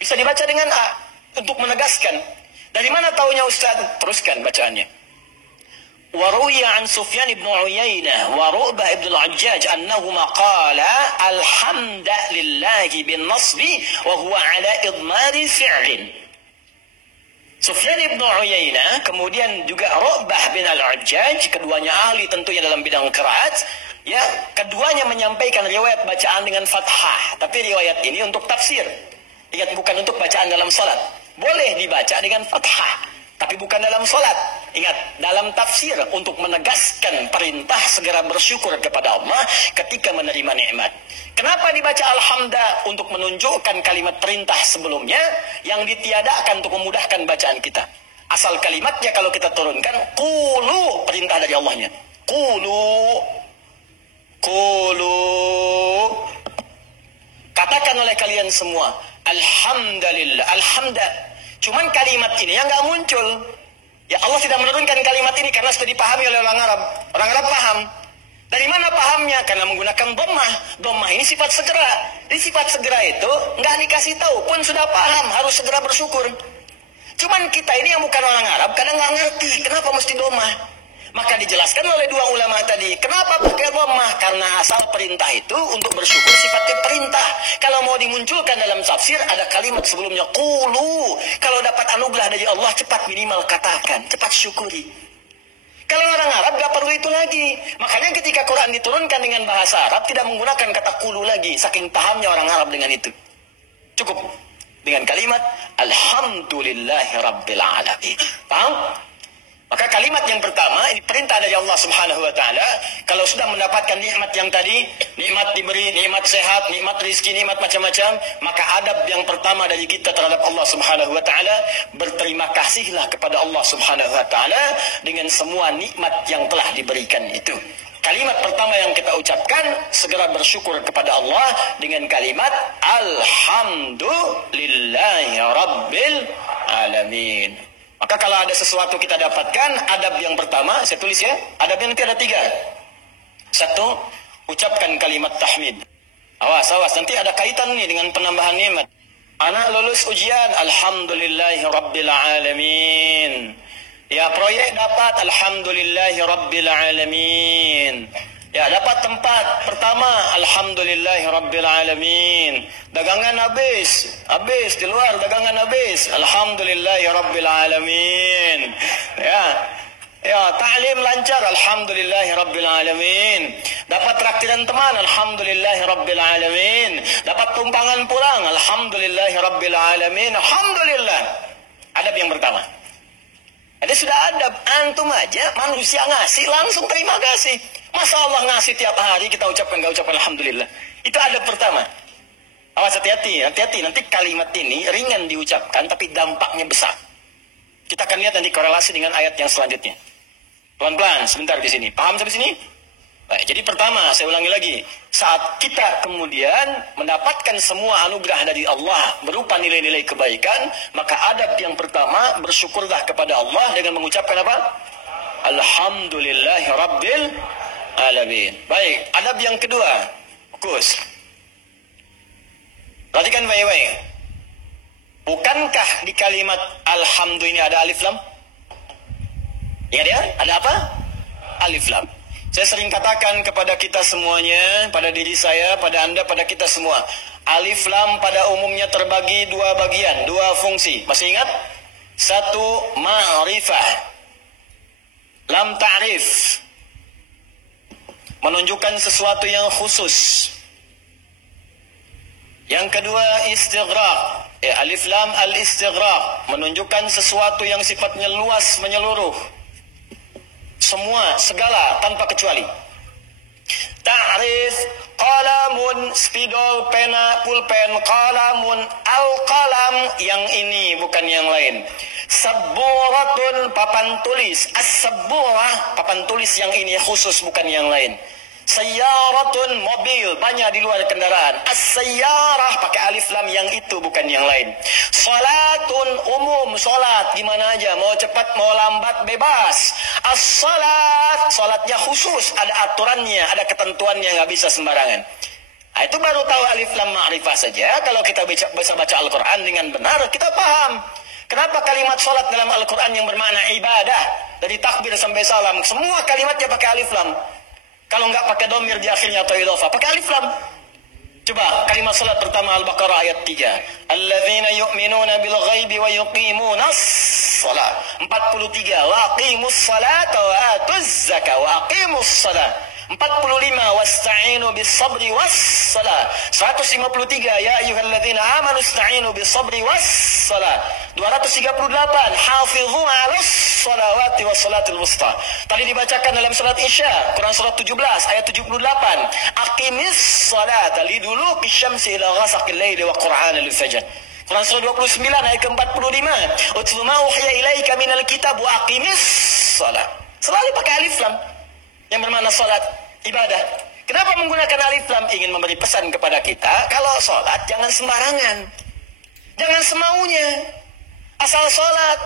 Bisa dibaca dengan A. Untuk menegaskan. Dari mana taunya Ustaz? Teruskan bacaannya. Waruya an Sufyan ibn Uyainah wa Ru'bah ibn al-Ajjaj annahuma qala alhamdulillahi bin nasbi wa huwa ala idmari fi'lin. Sufyan ibn Uyainah, kemudian juga Ru'bah bin al-Ajjaj, keduanya ahli tentunya dalam bidang qiraat. Ya, keduanya menyampaikan riwayat bacaan dengan fathah, tapi riwayat ini untuk tafsir. Ingat, bukan untuk bacaan dalam salat. Boleh dibaca dengan fathah, tapi bukan dalam salat. Ingat, dalam tafsir untuk menegaskan perintah segera bersyukur kepada Allah ketika menerima nikmat. Kenapa dibaca alhamdulillah? Untuk menunjukkan kalimat perintah sebelumnya yang ditiadakan untuk memudahkan bacaan kita. Asal kalimatnya kalau kita turunkan, qulu, perintah dari Allahnya. Qulu. Katakan oleh kalian semua, alhamdulillah, alhamdulillah. Cuman kalimat ini yang nggak muncul. Ya, Allah tidak menurunkan kalimat ini karena sudah dipahami oleh orang Arab. Orang Arab paham. Dari mana pahamnya? Karena menggunakan dhammah. Dhammah ini sifat segera. Di sifat segera itu nggak dikasih tahu pun sudah paham, harus segera bersyukur. Cuman kita ini yang bukan orang Arab kadang nggak ngerti kenapa mesti domah. Maka dijelaskan oleh dua ulama tadi, kenapa pakai domah? Karena asal perintah itu untuk bersyukur sifatnya perintah. Kalau mau dimunculkan dalam tafsir ada kalimat sebelumnya qulu. Kalau dapat anugerah dari Allah cepat minimal katakan, cepat syukuri. Kalau orang Arab gak perlu itu lagi. Makanya ketika Quran diturunkan dengan bahasa Arab tidak menggunakan kata qulu lagi, saking pahamnya orang Arab dengan itu. Cukup dengan kalimat alhamdulillahi rabbil alamin. Paham? Maka kalimat yang pertama ini perintah dari Allah Subhanahu wa taala. Kalau sudah mendapatkan nikmat yang tadi, nikmat diberi, nikmat sehat, nikmat rezeki, nikmat macam-macam, maka adab yang pertama dari kita terhadap Allah Subhanahu wa taala, berterima kasihlah kepada Allah Subhanahu wa taala dengan semua nikmat yang telah diberikan itu. Kalimat pertama yang kita ucapkan, segera bersyukur kepada Allah dengan kalimat alhamdulillahi rabbil alamin. Maka kalau ada sesuatu kita dapatkan, adab yang pertama, saya tulis ya, adabnya nanti ada 3. 1, ucapkan kalimat tahmid. Awas, nanti ada kaitan nih dengan penambahan nikmat. Anak lulus ujian, alhamdulillahi rabbil alamin. Ya, proyek dapat, alhamdulillahi rabbil alamin. Ya, dapat tempat pertama, alhamdulillahi rabbil alamin. Dagangan habis di luar, dagangan habis, alhamdulillahi rabbil alamin. Ya, ta'lim lancar, alhamdulillahi rabbil alamin. Dapat traktiran teman, alhamdulillahi rabbil alamin. Dapat tumpangan pulang, alhamdulillahi rabbil alamin. Alhamdulillah. Adab yang pertama. Jadi sudah adab, antum aja manusia ngasih langsung terima kasih. Masa Allah ngasih tiap hari kita ucapkan gak ucapkan alhamdulillah. Itu adab pertama. Awas, hati-hati. Nanti kalimat ini ringan diucapkan tapi dampaknya besar. Kita akan lihat nanti korelasi dengan ayat yang selanjutnya. Pelan-pelan sebentar di sini. Paham sampai sini? Baik, jadi pertama saya ulangi lagi. Saat kita kemudian mendapatkan semua anugerah dari Allah berupa nilai-nilai kebaikan, maka adab yang pertama bersyukurlah kepada Allah dengan mengucapkan apa? Alhamdulillahi rabbil alamin. Baik, adab yang kedua. Fokus. Perhatikan baik-baik. Bukankah di kalimat alhamdulillah ini ada alif lam? Ingat ya? Ada apa? Alif lam. Saya sering katakan kepada kita semuanya, pada diri saya, pada Anda, pada kita semua. Alif lam pada umumnya terbagi 2 bagian, 2 fungsi. Masih ingat? 1, ma'rifah. Lam ta'rif. Menunjukkan sesuatu yang khusus. Yang kedua, istighraq. Alif lam al-istighraq. Menunjukkan sesuatu yang sifatnya luas, menyeluruh. Semua, segala, tanpa kecuali. Ta'rif, qalamun, spidol, pena, pulpen, qalamun, al-qalam, yang ini bukan yang lain. Sabburatun, papan tulis. As-sabburah, papan tulis yang ini khusus, bukan yang lain. Sayyaratun, mobil, banyak di luar kendaraan. As-sayyarah, pakai alif lam, yang itu bukan yang lain. Salatun, umum, salat, gimana aja, mau cepat, mau lambat, bebas. As-salat, salatnya khusus, ada aturannya, ada ketentuannya, nggak bisa sembarangan. Nah, itu baru tahu alif lam ma'rifah saja. Kalau kita bisa baca Al-Quran dengan benar, kita paham. Kenapa kalimat salat dalam Al-Quran yang bermakna ibadah, dari takbir sampai salam, semua kalimatnya pakai alif lam. Kalau nggak pakai domir di akhirnya atau idhofah, pakai alif lam. Coba kalimat salat pertama Al-Baqarah ayat 3. Alladzina yu'minuna bil ghaibi wa yuqimunas shalah. 43. Wa aqimus salata wa atuz zakah wa aqimus salah. 45. Wasta'inu bis sabri was salah. 153. Ya ayyuhalladzina amanu ista'inu bis sabri was salah. 238. Hafidhu 'alas salawati was salatil wusta. Tadi dibacakan dalam salat Isya, Quran surat 17 ayat 78. Aqimis salata liduluki syamsi ila ghasaqil laili wa qur'anal fajr. Quran surah 29 ayat ke-45. Utlu ma uhiya ilaika minal kitab wa aqimis salat. Selalu pakai alif lam yang bermakna salat, ibadah. Kenapa menggunakan alif lam? Ingin memberi pesan kepada kita, kalau salat jangan sembarangan. Jangan semaunya. Asal salat.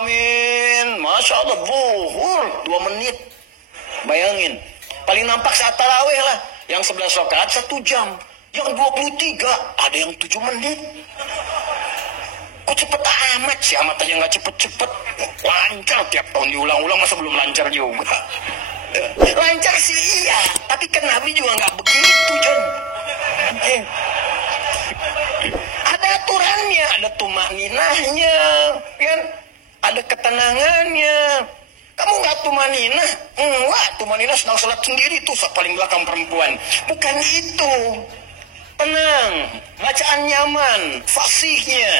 Amin. Masya Allah, zuhur 2 menit. Bayangin. Paling nampak saat tarawih lah. Yang 11 rakaat 1 jam. Yang 23 ada yang 7 menit. Kok cepet amat sih? Amat aja nggak cepet-cepet. Lancar tiap tahun diulang-ulang, masa belum lancar juga? Lancar sih iya, tapi kan Nabi juga nggak begitu, John. Ada aturannya, ada tumaninahnya, kan? Ada ketenangannya. Kamu nggak tumaninah? Wah, tumaninah sedang sholat sendiri tuh, paling belakang perempuan. Bukan itu. Tenang, bacaan nyaman, fasihnya.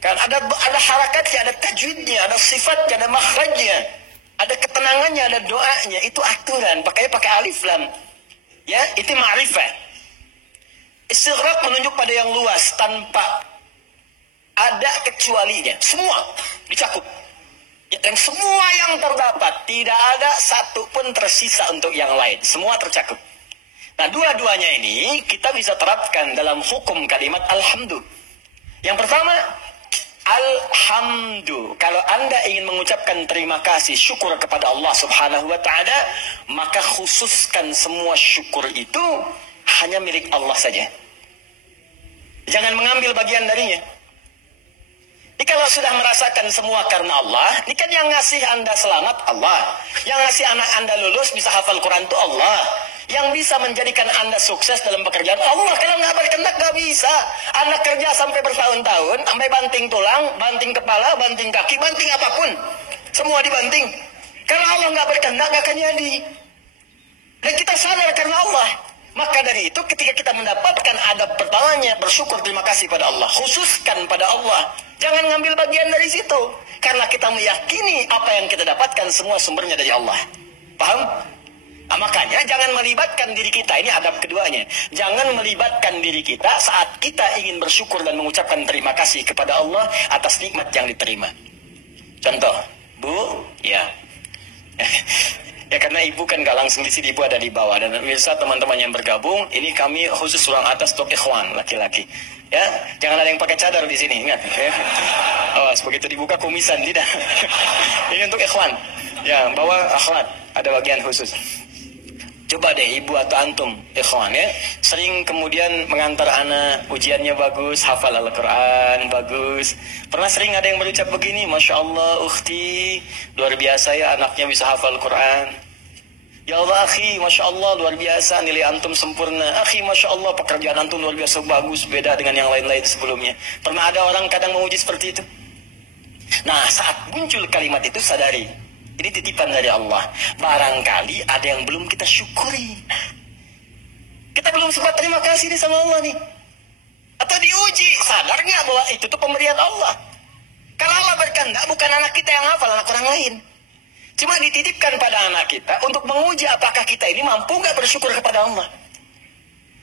Kan ada harakatnya, ada tajwidnya, ada sifatnya, ada makhrajnya, ada ketenangannya, ada doanya. Itu aturan, pakai alif lam. Ya, itu ma'rifah. Istighraq menunjuk pada yang luas tanpa ada kecualinya. Semua dicakup. Dan semua yang terdapat, tidak ada satu pun tersisa untuk yang lain. Semua tercakup. Nah, dua-duanya ini kita bisa terapkan dalam hukum kalimat alhamdu. Yang pertama, alhamdu. Kalau Anda ingin mengucapkan terima kasih, syukur kepada Allah Subhanahu wa Ta'ala, maka khususkan semua syukur itu hanya milik Allah saja. Jangan mengambil bagian darinya. Ini kalau sudah merasakan semua karena Allah, ini kan yang ngasih Anda selamat Allah, yang ngasih anak Anda lulus bisa hafal Quran itu Allah, yang bisa menjadikan Anda sukses dalam pekerjaan Allah. Kalau nggak berkehendak nggak bisa. Anda kerja sampai bertahun-tahun, sampai banting tulang, banting kepala, banting kaki, banting apapun, semua dibanting. Kalau Allah nggak berkehendak nggak akan jadi. Dan kita sadar karena Allah. Maka dari itu ketika kita mendapatkan adab pertamanya, bersyukur, terima kasih pada Allah. Khususkan pada Allah. Jangan ngambil bagian dari situ. Karena kita meyakini apa yang kita dapatkan semua sumbernya dari Allah. Paham? Nah, makanya jangan melibatkan diri kita. Ini adab keduanya. Jangan melibatkan diri kita saat kita ingin bersyukur dan mengucapkan terima kasih kepada Allah atas nikmat yang diterima. Contoh, Bu, ya. Ya karena ibu kan gak langsung di sini, ibu ada di bawah. Dan bisa teman-teman yang bergabung, ini kami khusus ruang atas untuk ikhwan laki-laki. Ya, jangan ada yang pakai cadar di sini, ingat. Ya. Oh, begitu dibuka kumisan, tidak. Ini untuk ikhwan. Ya, bawah akhwat, ada bagian khusus. Coba deh ibu atau antum ikhwan ya, sering kemudian mengantar anak, ujiannya bagus, hafal Al-Quran bagus. Pernah sering ada yang berucap begini, Masya Allah ukhti, luar biasa ya anaknya bisa hafal Quran. Ya Allah akhi, Masya Allah luar biasa, nilai antum sempurna. Akhi, Masya Allah pekerjaan antum luar biasa bagus, beda dengan yang lain-lain sebelumnya. Pernah ada orang kadang menguji seperti itu. Nah, saat muncul kalimat itu sadari, ini titipan dari Allah. Barangkali ada yang belum kita syukuri. Kita belum sempat terima kasih nih sama Allah nih. Atau diuji, sadar nggak bahwa itu tuh pemberian Allah. Kalau Allah berkehendak, bukan anak kita yang hafal, anak orang lain. Cuma dititipkan pada anak kita untuk menguji apakah kita ini mampu nggak bersyukur kepada Allah.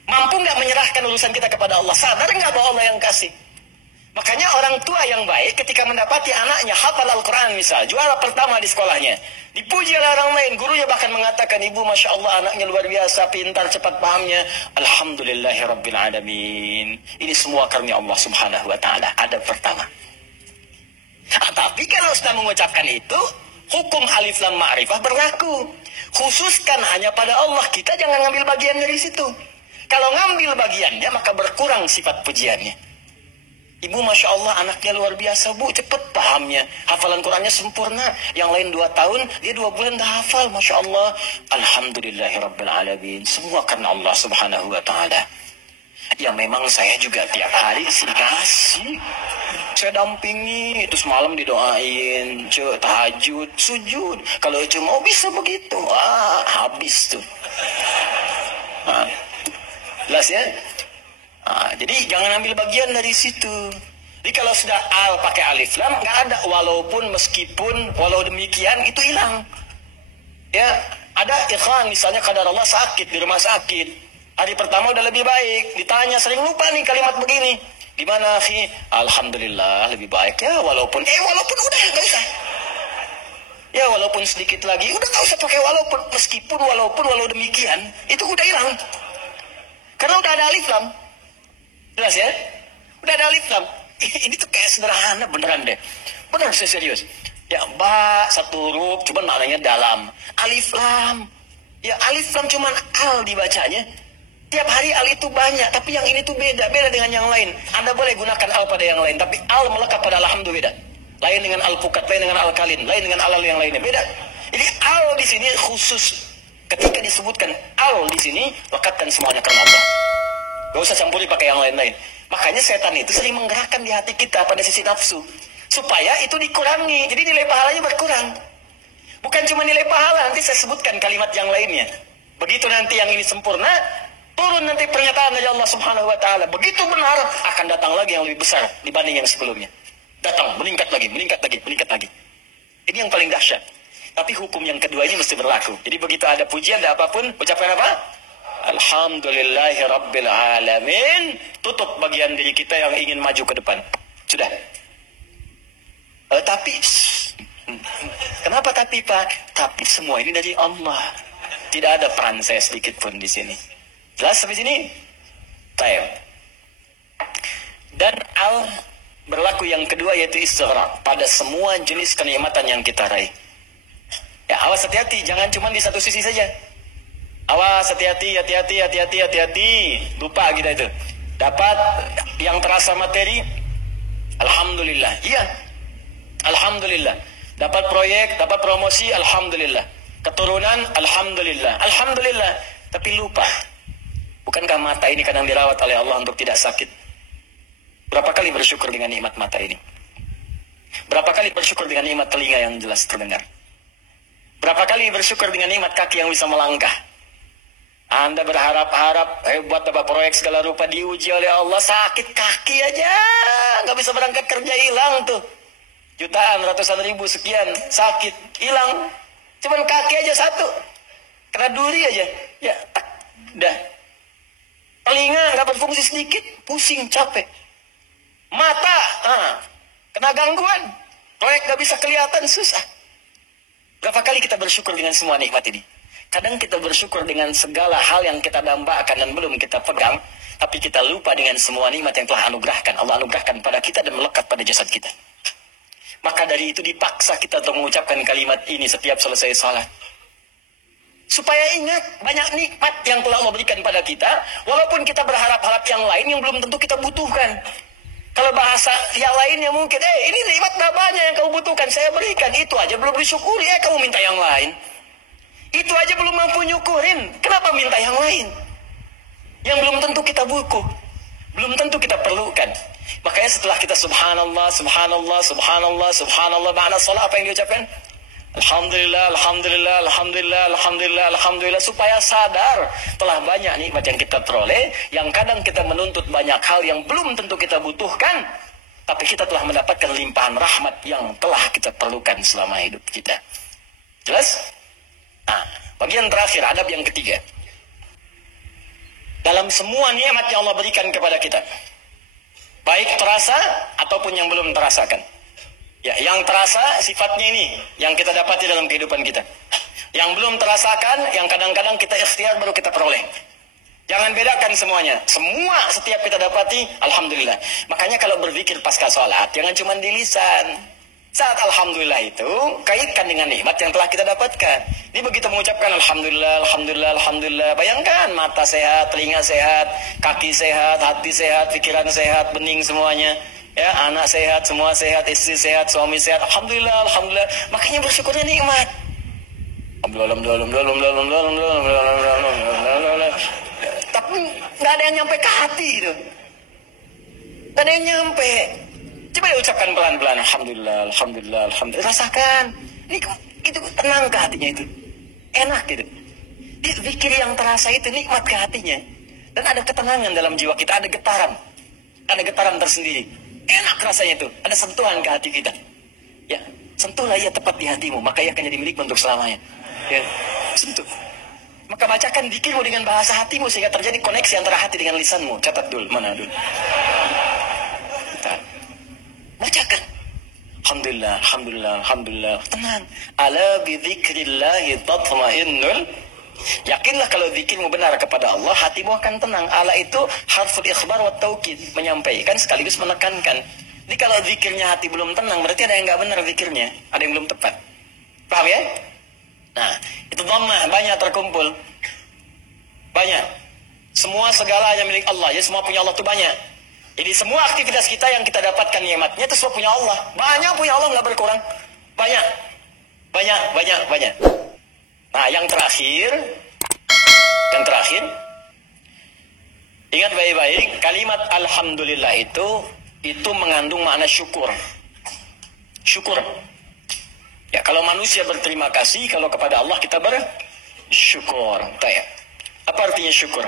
Mampu nggak menyerahkan urusan kita kepada Allah. Sadar nggak bahwa Allah yang kasih. Makanya orang tua yang baik ketika mendapati anaknya hafal Al-Quran misal, juara pertama di sekolahnya, dipuji oleh orang lain, gurunya bahkan mengatakan, ibu Masya Allah anaknya luar biasa, pintar, cepat pahamnya. Alhamdulillahirrabbilalamin. Ini semua karunia Allah Subhanahu wa Ta'ala. Ada pertama. Tapi kalau sudah mengucapkan itu, hukum alif lam ma'rifah berlaku. Khususkan hanya pada Allah, kita jangan ngambil bagian dari situ. Kalau ngambil bagiannya, maka berkurang sifat pujiannya. Ibu Masya Allah anaknya luar biasa bu, cepet pahamnya, hafalan Qurannya sempurna. Yang lain 2 tahun, dia 2 bulan dah hafal. Masya Allah. Alhamdulillahirrabbilalamin. Semua karena Allah Subhanahu wa Ta'ala. Ya memang saya juga tiap hari sih kasih, saya dampingi, terus malam didoain, tahajud, sujud. Kalau itu mau bisa begitu, habis tuh. Jelas ya? Jadi jangan ambil bagian dari situ. Jadi kalau sudah al pakai alif lam nggak ada walaupun, meskipun, walau demikian itu hilang. Ya ada ikhwan misalnya kadar Allah sakit di rumah sakit, hari pertama udah lebih baik, ditanya sering lupa nih kalimat begini, gimana sih? Alhamdulillah lebih baik ya walaupun udah nggak usah. Ya walaupun sedikit lagi udah nggak usah pakai walaupun, meskipun, walaupun, walau demikian itu udah hilang karena udah ada alif lam. Jelas ya? Udah ada alif lam. Ini tuh kayak sederhana beneran deh. Beneran saya serius. Ya ba satu huruf, cuman maknanya dalam. Alif lam. Ya alif lam cuman al dibacanya. Tiap hari al itu banyak, tapi yang ini tuh beda dengan yang lain. Anda boleh gunakan al pada yang lain, tapi al melekat pada alhamdulillah beda. Lain dengan al-pukat, lain dengan al-kalin, lain dengan al yang lainnya, beda. Jadi al di sini khusus. Ketika disebutkan al di sini, lekatkan semuanya karena Allah. Gak usah campuri pakai yang lain-lain. Makanya setan itu sering menggerakkan di hati kita pada sisi nafsu, supaya itu dikurangi. Jadi nilai pahalanya berkurang. Bukan cuma nilai pahala, nanti saya sebutkan kalimat yang lainnya. Begitu nanti yang ini sempurna, turun nanti pernyataan dari Allah Subhanahu wa taala. Begitu benar, akan datang lagi yang lebih besar dibanding yang sebelumnya. Datang, meningkat lagi, meningkat lagi, meningkat lagi. Ini yang paling dahsyat. Tapi hukum yang kedua ini mesti berlaku. Jadi begitu ada pujian, ada apapun, ucapkan apa? Alhamdulillahi Rabbil Alamin. Tutup bagian diri kita yang ingin maju ke depan. Sudah. Tapi kenapa tapi Pak? Tapi semua ini dari Allah. Tidak ada peran saya sedikit pun di sini. Jelas sampai sini? Tayyib. Dan al berlaku yang kedua yaitu istighraq pada semua jenis kenikmatan yang kita raih. Ya, awas hati-hati, jangan cuma di satu sisi saja. Awas hati-hati, hati-hati. Lupa kita itu. Dapat yang terasa materi, alhamdulillah. Iya. Alhamdulillah. Dapat proyek, dapat promosi, alhamdulillah. Keturunan, alhamdulillah. Alhamdulillah. Tapi lupa. Bukankah mata ini kadang dirawat oleh Allah untuk tidak sakit? Berapa kali bersyukur dengan nikmat mata ini? Berapa kali bersyukur dengan nikmat telinga yang jelas terdengar? Berapa kali bersyukur dengan nikmat kaki yang bisa melangkah? Anda berharap-harap, buat dapat proyek segala rupa, diuji oleh Allah, sakit kaki aja, nggak bisa berangkat kerja, hilang tuh. Jutaan, ratusan ribu, sekian, sakit, hilang. Cuman kaki aja satu, kena duri aja, ya, tak, dah. Telinga nggak berfungsi sedikit, pusing, capek. Mata, kena gangguan, proyek nggak bisa kelihatan, susah. Berapa kali kita bersyukur dengan semua nikmat ini? Kadang kita bersyukur dengan segala hal yang kita dambakan dan belum kita pegang, tapi kita lupa dengan semua nikmat yang telah anugerahkan. Allah anugerahkan pada kita dan melekat pada jasad kita. Maka dari itu dipaksa kita untuk mengucapkan kalimat ini setiap selesai salat. Supaya ingat banyak nikmat yang telah Allah berikan pada kita, walaupun kita berharap-harap yang lain yang belum tentu kita butuhkan. Kalau bahasa yang lainnya mungkin, ini nikmat gak banyak yang kamu butuhkan, saya berikan. Itu aja belum disyukuri, kamu minta yang lain. Itu aja belum mampu nyukurin, kenapa minta yang lain? Yang belum tentu kita butuh, belum tentu kita perlukan. Makanya setelah kita subhanallah, subhanallah, subhanallah, subhanallah, makna salat apa yang diucapkan? Alhamdulillah, alhamdulillah, alhamdulillah, alhamdulillah, alhamdulillah. Supaya sadar telah banyak nikmat yang kita peroleh, yang kadang kita menuntut banyak hal yang belum tentu kita butuhkan, tapi kita telah mendapatkan limpahan rahmat yang telah kita perlukan selama hidup kita. Jelas? Nah, bagian terakhir, adab yang ketiga. Dalam semua nikmat yang Allah berikan kepada kita, baik terasa ataupun yang belum terasakan. Ya, yang terasa sifatnya ini yang kita dapati dalam kehidupan kita. Yang belum terasakan, yang kadang-kadang kita ikhtiar baru kita peroleh. Jangan bedakan semuanya. Semua setiap kita dapati, alhamdulillah. Makanya kalau berzikir pasca sholat, jangan cuma di lisan. Saat alhamdulillah itu, kaitkan dengan nikmat yang telah kita dapatkan. Ini begitu mengucapkan alhamdulillah, alhamdulillah, alhamdulillah. Bayangkan mata sehat, telinga sehat, kaki sehat, hati sehat, pikiran sehat, bening semuanya. Ya, anak sehat, semua sehat, istri sehat, suami sehat. Alhamdulillah, alhamdulillah. Makanya bersyukurnya nikmat. Tapi nggak ada yang nyampe ke hati itu. Nggak ada yang nyampe. Coba ucapkan pelan-pelan. Alhamdulillah, alhamdulillah, alhamdulillah. Rasakan. Ini itu tenang ke hatinya itu. Enak gitu. Zikir yang terasa itu nikmat ke hatinya. Dan ada ketenangan dalam jiwa kita, ada getaran. Ada getaran tersendiri. Enak rasanya itu, ada sentuhan ke hati kita. Ya, sentuhlah ia tepat di hatimu, maka ia akan jadi milikmu untuk selamanya. Ya, sentuh. Maka bacakan zikirmu dengan bahasa hatimu sehingga terjadi koneksi antara hati dengan lisanmu. Catat dulu, mana dulu. Bacakan. Alhamdulillah, alhamdulillah, alhamdulillah. Tenang. Ala bi dzikrillahi tatma'innul. Yakinlah kalau zikirmu benar kepada Allah, hatimu akan tenang. Ala itu harful ikhbar wa taukid, menyampaikan sekaligus menekankan. Jadi kalau zikirnya hati belum tenang, berarti ada yang nggak benar zikirnya, ada yang belum tepat. Paham ya? Nah, itu dhammah banyak terkumpul. Banyak. Semua segalanya milik Allah. Ya semua punya Allah itu banyak. Jadi semua aktivitas kita yang kita dapatkan nikmatnya itu semua punya Allah. Banyak punya Allah, nggak berkurang. Banyak. Nah, yang terakhir, ingat baik-baik, kalimat alhamdulillah itu mengandung makna syukur. Syukur. Ya, kalau manusia berterima kasih, kalau kepada Allah kita bersyukur. Tanya. Apa artinya syukur?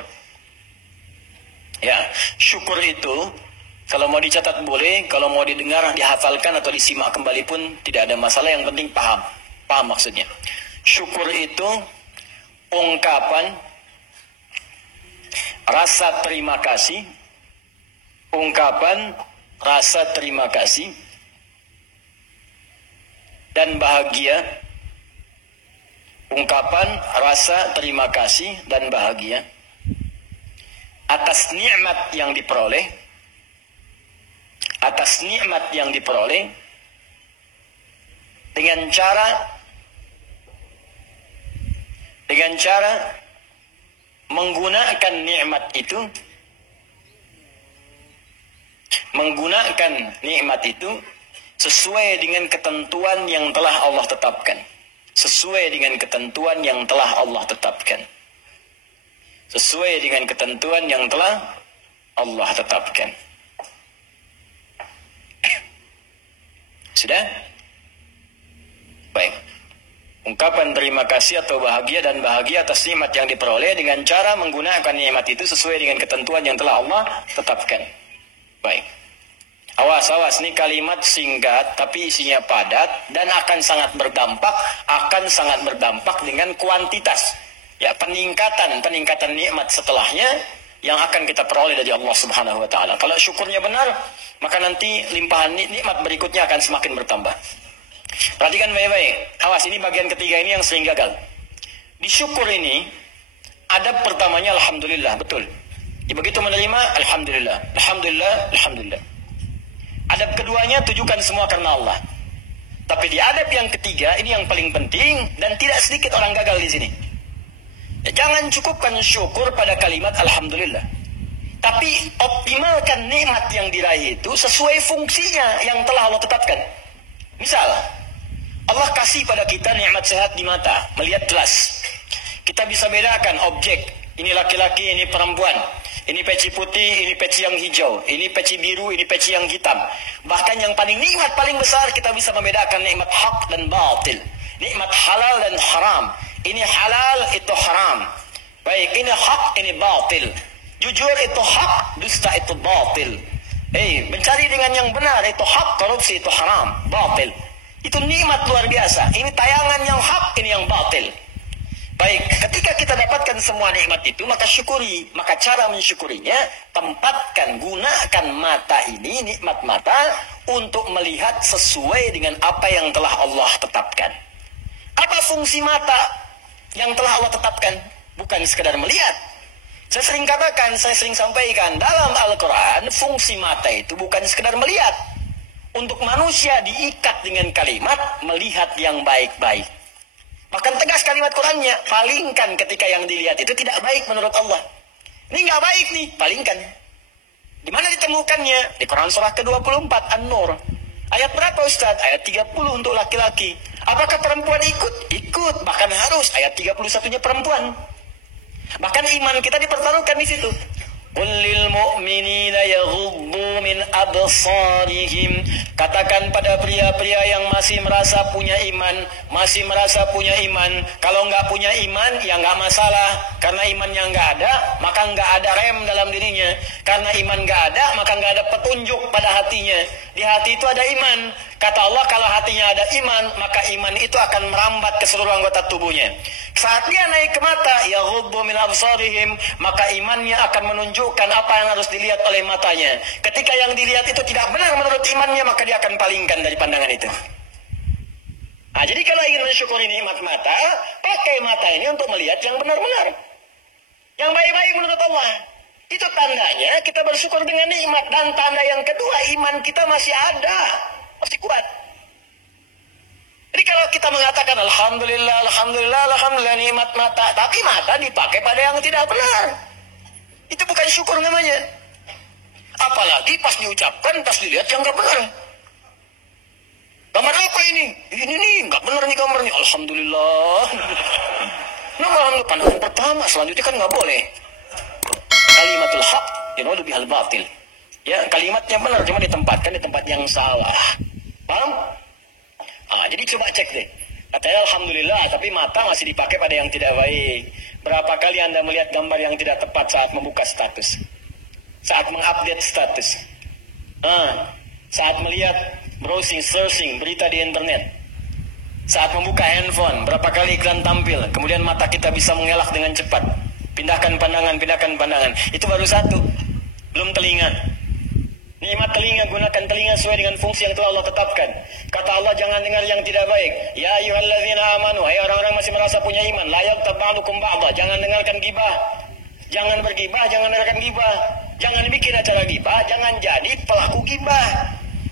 Ya, syukur itu kalau mau dicatat boleh, kalau mau didengar, dihafalkan atau disimak kembali pun tidak ada masalah, yang penting paham. Paham maksudnya. Syukur itu ungkapan rasa terima kasih, ungkapan rasa terima kasih dan bahagia, ungkapan rasa terima kasih dan bahagia atas nikmat yang diperoleh, dengan cara menggunakan nikmat itu sesuai dengan ketentuan yang telah Allah tetapkan. Sudah? Baik. Ungkapan terima kasih atau bahagia dan bahagia atas nikmat yang diperoleh dengan cara menggunakan nikmat itu sesuai dengan ketentuan yang telah Allah tetapkan. Baik. Awas, ini kalimat singkat tapi isinya padat dan akan sangat berdampak dengan kuantitas. Ya, peningkatan nikmat setelahnya yang akan kita peroleh dari Allah Subhanahu wa taala. Kalau syukurnya benar, maka nanti limpahan nikmat berikutnya akan semakin bertambah. Perhatikan baik-baik. Awas, ini bagian ketiga ini yang sering gagal. Di syukur ini, adab pertamanya alhamdulillah, betul. Begitu menerima, alhamdulillah. Adab keduanya, tujukan semua karena Allah. Tapi di adab yang ketiga, ini yang paling penting dan tidak sedikit orang gagal di sini. Ya, jangan cukupkan syukur pada kalimat alhamdulillah. Tapi optimalkan nikmat yang diraih itu sesuai fungsinya yang telah Allah tetapkan. Misal, Allah kasih pada kita nikmat sehat di mata, melihat jelas. Kita bisa bedakan objek, ini laki-laki, ini perempuan. Ini peci putih, ini peci yang hijau. Ini peci biru, ini peci yang hitam. Bahkan yang paling nikmat paling besar, kita bisa membedakan nikmat hak dan batil. Nikmat halal dan haram. Ini halal, itu haram. Baik, ini hak, ini batil. Jujur itu hak, dusta itu batil. Mencari dengan yang benar itu hak, korupsi itu haram, batil. Itu nikmat luar biasa. Ini tayangan yang hak, ini yang batil. Baik, ketika kita dapatkan semua nikmat itu, maka syukuri. Maka cara mensyukurinya, gunakan mata ini, nikmat mata, untuk melihat sesuai dengan apa yang telah Allah tetapkan. Apa fungsi mata yang telah Allah tetapkan? Bukan sekedar melihat. Saya sering katakan, saya sering sampaikan, dalam Al-Quran, fungsi mata itu bukan sekedar melihat. Untuk manusia diikat dengan kalimat, melihat yang baik-baik. Bahkan tegas kalimat Qurannya, palingkan ketika yang dilihat itu tidak baik menurut Allah. Ini nggak baik nih, palingkan. Di mana ditemukannya? Di Quran surah ke-24, An-Nur. Ayat berapa Ustaz? Ayat 30 untuk laki-laki. Apakah perempuan ikut? Ikut, bahkan harus. Ayat 31-nya perempuan. Bahkan iman kita dipertaruhkan di situ. Qul lil mu'minina yaghuddu min absarihim. Katakan pada pria-pria yang masih merasa punya iman, kalau nggak punya iman ya nggak masalah, karena imannya nggak ada, maka nggak ada rem dalam dirinya. Karena iman nggak ada, maka nggak ada petunjuk pada hatinya. Di hati itu ada iman. Kata Allah, kalau hatinya ada iman, maka iman itu akan merambat ke seluruh anggota tubuhnya. Saat dia naik ke mata, yaghuddu min absarihim, maka imannya akan menunjukkan apa yang harus dilihat oleh matanya. Ketika yang dilihat itu tidak benar menurut imannya, maka dia akan palingkan dari pandangan itu. Nah, jadi kalau ingin mensyukuri nikmat mata, pakai mata ini untuk melihat yang benar-benar, yang baik-baik menurut Allah. Itu tandanya kita bersyukur dengan nikmat. Dan tanda yang kedua, iman kita masih ada, masih kuat. Jadi kalau kita mengatakan alhamdulillah nikmat mata, tapi mata dipakai pada yang tidak benar. Itu bukan syukur namanya. Apalagi pas diucapkan, pas dilihat yang nggak benar. Gambar apa ini? Ini nih, nggak benar nih gambarnya. Alhamdulillah. Nah, alhamdulillah, pandangan pertama, selanjutnya kan nggak boleh. Kalimatul haq, yuradu bihal batil. Ya, kalimatnya benar, cuma ditempatkan di tempat yang salah. Paham? Jadi coba cek deh. Katanya alhamdulillah, tapi mata masih dipakai pada yang tidak baik. Berapa kali Anda melihat gambar yang tidak tepat saat membuka status? Saat mengupdate status? Saat melihat browsing, searching, berita di internet? Saat membuka handphone, berapa kali iklan tampil? Kemudian mata kita bisa mengelak dengan cepat. Pindahkan pandangan, pindahkan pandangan. Itu baru satu. Belum telinga. Nikmat telinga, gunakan telinga sesuai dengan fungsi yang telah Allah tetapkan. Kata Allah, jangan dengar yang tidak baik. Ya ayyuhalladzina amanu, hai orang-orang masih merasa punya iman, la yaghtab ba'dukum ba'dha, jangan dengarkan gibah. Jangan bergibah, jangan dengarkan gibah. Jangan bikin acara gibah, jangan jadi pelaku gibah.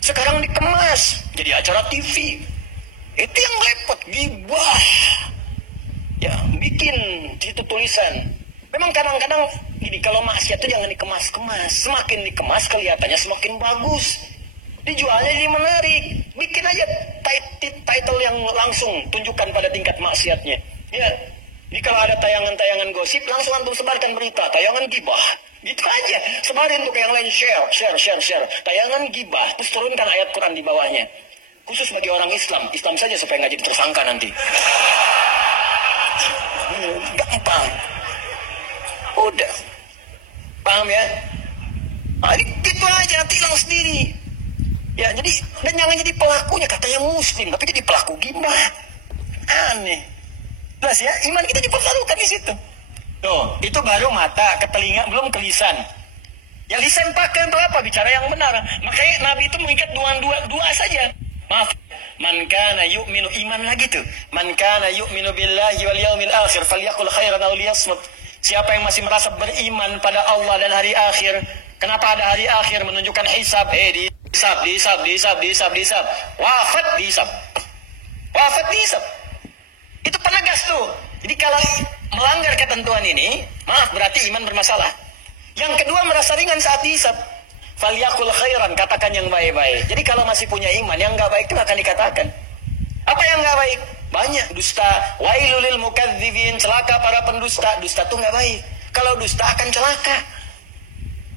Sekarang dikemas jadi acara TV. Itu yang repot, gibah. Ya, bikin situ tulisan. Memang kadang-kadang gini, kalau maksiat itu jangan dikemas-kemas. Semakin dikemas kelihatannya semakin bagus. Dijualnya jadi menarik. Bikin aja title yang langsung tunjukkan pada tingkat maksiatnya. Ya. Jadi kalau ada tayangan-tayangan gosip, langsung antum sebarkan berita. Tayangan gibah. Gitu aja. Sebarin untuk yang lain, share. Tayangan gibah. Terus turunkan ayat Quran di bawahnya. Khusus bagi orang Islam. Islam saja supaya nggak jadi tersangka nanti. Gampang. Udah. Paham ya? Ini gitu aja, nanti hilang sendiri. Ya, jadi, dan jangan jadi pelakunya, katanya muslim, tapi jadi pelaku gibah. Aneh. Jelas ya, iman kita dipertaruhkan di situ. Tuh, itu baru mata, ke telinga, belum ke lisan. Ya lisan pakai untuk apa? Bicara yang benar. Makanya Nabi itu mengikat dua saja. Maaf. Man kana yu'minu, iman lagi tuh. Man kana yu'minu billahi wal yaumil akhir falyaqul khairan aw liyasmut. Siapa yang masih merasa beriman pada Allah dan hari akhir. Kenapa ada hari akhir? Menunjukkan hisab. Dihisab. Wafat dihisab. Itu penegas tuh. Jadi kalau melanggar ketentuan ini, maaf, berarti iman bermasalah. Yang kedua, merasa ringan saat dihisab. Falyaqul khairan, katakan yang baik-baik. Jadi kalau masih punya iman, yang nggak baik itu akan dikatakan. Apa yang nggak baik? Banyak dusta. Wailulil mukadzibin, celaka para pendusta. Dusta tuh nggak baik. Kalau dusta akan celaka.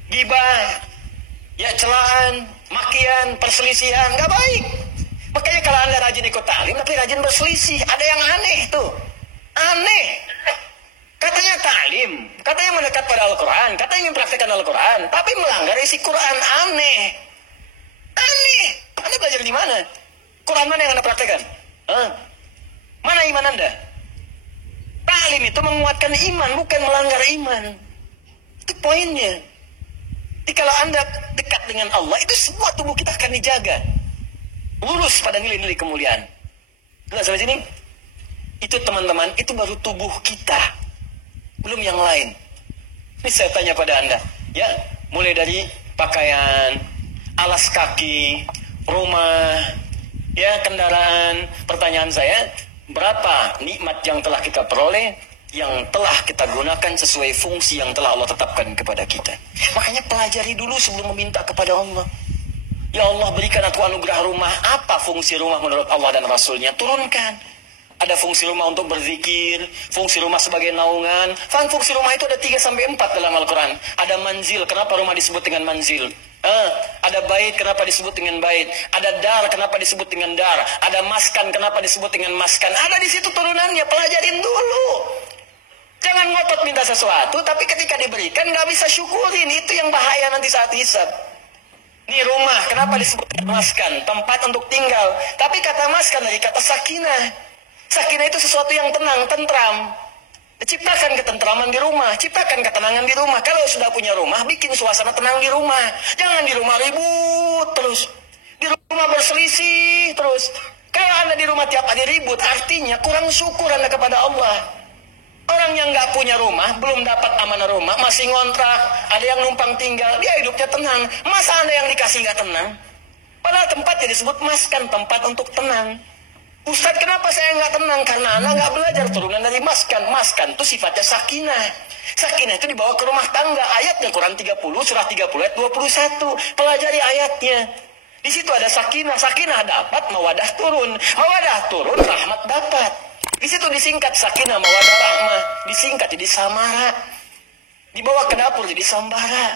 Gibah, ya celaan, makian, perselisihan, nggak baik. Makanya kalau Anda rajin ikut ta'lim, tapi rajin berselisih, ada yang aneh tuh. Aneh. Katanya ta'lim, katanya mendekat pada Al-Quran, katanya mempraktikkan Al-Quran, tapi melanggar isi Quran. Aneh. Anda belajar di mana? Quran mana yang Anda praktikkan? Mana iman Anda? Ta'lim itu menguatkan iman, bukan melanggar iman. Itu poinnya. Jadi kalau Anda dekat dengan Allah, itu semua tubuh kita akan dijaga. Lurus pada nilai-nilai kemuliaan. Jelas sampai sini? Itu teman-teman, itu baru tubuh kita. Belum yang lain. Ini saya tanya pada Anda. Ya, mulai dari pakaian, alas kaki, rumah, ya kendaraan. Pertanyaan saya, berapa nikmat yang telah kita peroleh, yang telah kita gunakan sesuai fungsi yang telah Allah tetapkan kepada kita. Makanya pelajari dulu sebelum meminta kepada Allah. Ya Allah, berikan aku anugerah rumah. Apa fungsi rumah menurut Allah dan Rasulnya? Turunkan. Ada fungsi rumah untuk berzikir, fungsi rumah sebagai naungan. Fungsi rumah itu ada 3-4 dalam Al-Quran. Ada manzil, kenapa rumah disebut dengan manzil? Ada bait, kenapa disebut dengan bait? Ada dar, kenapa disebut dengan dar? Ada maskan, kenapa disebut dengan maskan? Ada di situ turunannya, pelajarin dulu. Jangan ngotot minta sesuatu, tapi ketika diberikan nggak bisa syukurin. Itu yang bahaya nanti saat hisab. Ini rumah, kenapa disebut maskan? Tempat untuk tinggal. Tapi kata maskan dari kata sakinah. Sakinah itu sesuatu yang tenang, tentram. Ciptakan ketentraman di rumah, ciptakan ketenangan di rumah. Kalau sudah punya rumah, bikin suasana tenang di rumah. Jangan di rumah ribut terus. Di rumah berselisih terus. Kalau Anda di rumah tiap hari ribut, artinya kurang syukur Anda kepada Allah. Orang yang nggak punya rumah, belum dapat amanah rumah, masih ngontrak, ada yang numpang tinggal, dia hidupnya tenang. Masa Anda yang dikasih nggak tenang? Padahal tempatnya disebut maskan, tempat untuk tenang. Ustadz, kenapa saya nggak tenang? Karena anak nggak belajar turunan dari maskan. Maskan itu sifatnya sakinah. Sakinah itu dibawa ke rumah tangga. Ayatnya Quran 30, surah 30 ayat 21. Pelajari ayatnya. Di situ ada sakinah. Sakinah dapat, mawadah turun. Mawadah turun, rahmat dapat. Di situ disingkat sakinah, mawadah, rahmah. Disingkat jadi samara. Dibawa ke dapur jadi sambara.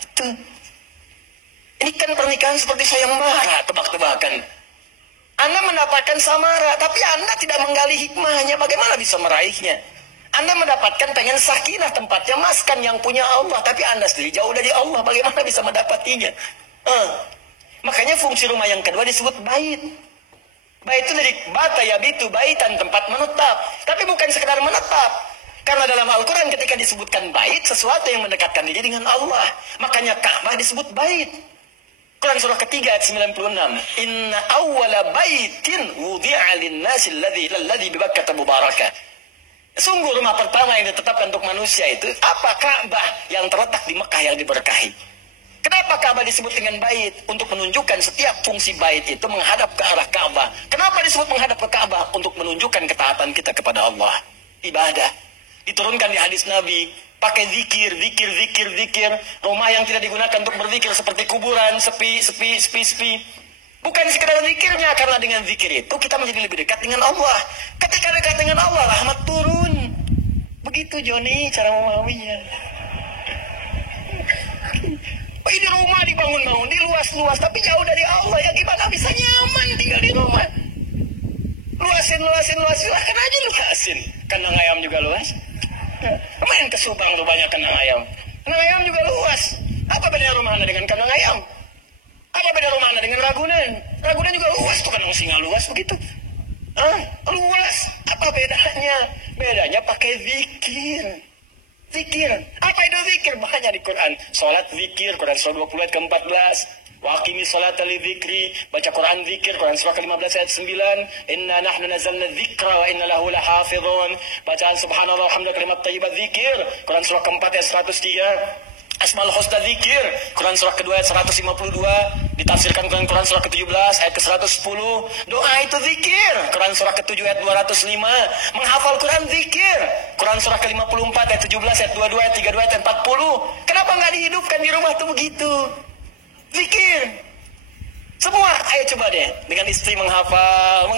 Itu. Ini kan pernikahan seperti sayembara, tebak-tebakan. Anda mendapatkan samara, tapi Anda tidak menggali hikmahnya. Bagaimana bisa meraihnya? Anda mendapatkan pengen sakinah, tempatnya maskan yang punya Allah, tapi Anda sendiri jauh dari Allah. Bagaimana bisa mendapatinya? Makanya fungsi rumah yang kedua disebut bait. Bait itu dari bata yabitu, baitan, tempat menetap. Tapi bukan sekedar menetap. Karena dalam Al-Quran ketika disebutkan bait, sesuatu yang mendekatkan diri dengan Allah. Makanya Ka'bah disebut bait. Quran surah ketiga ayat 96. Inna awwala baitin wudi'a lin-nasi alladhi bibakkata mubarakah. Sungguh rumah pertama yang ditetapkan untuk manusia itu apa? Ka'bah yang terletak di Mekah yang diberkahi. Kenapa Ka'bah disebut dengan bait? Untuk menunjukkan setiap fungsi bait itu menghadap ke arah Ka'bah. Kenapa disebut menghadap ke Ka'bah? Untuk menunjukkan ketaatan kita kepada Allah. Ibadah. Diturunkan di hadis Nabi. Pakai zikir. Rumah yang tidak digunakan untuk berzikir seperti kuburan, sepi. Bukan sekedar zikirnya, karena dengan zikir itu kita menjadi lebih dekat dengan Allah. Ketika dekat dengan Allah, rahmat turun. Begitu Joni cara memahaminya. Ini rumah dibangun-bangun, diluas-luas, tapi jauh dari Allah. Ya gimana bisa nyaman tinggal di rumah? Luasin. Silahkan aja luasin. Kandang ayam juga luas. Main ke Subang tuh banyak kandang ayam. Kandang ayam juga luas. Apa beda rumah Anda dengan kandang ayam? Apa beda rumah Anda dengan Ragunan? Ragunan juga luas tuh, kandang singa luas begitu. Luas. Apa bedanya? Bedanya pakai zikir. Zikir. Apa itu zikir? Banyak di Quran. Salat zikir, Quran surah 20 ayat ke-14. Wa aqimi sholata li dzikri, baca Quran zikir, Quran surah ke-15 ayat 9. Inna nahnu nazzalna dzikra wa inna lahu lahafizun. Bacaan subhanallah hamda kalimat thayyibat zikir, Quran surah ke-4 ayat 103. Asmaul husna zikir, Quran surah kedua ayat 152. Ditafsirkan Quran surah ke-17 ayat ke-110. Doa itu zikir, Quran surah ke-7 ayat 205. Menghafal Quran zikir, Quran surah ke-54 ayat 17 ayat 22 ayat 32 ayat 40. Kenapa nggak dihidupkan di rumah tuh begitu? Zikir. Semua, ayo coba deh. Dengan istri menghafal,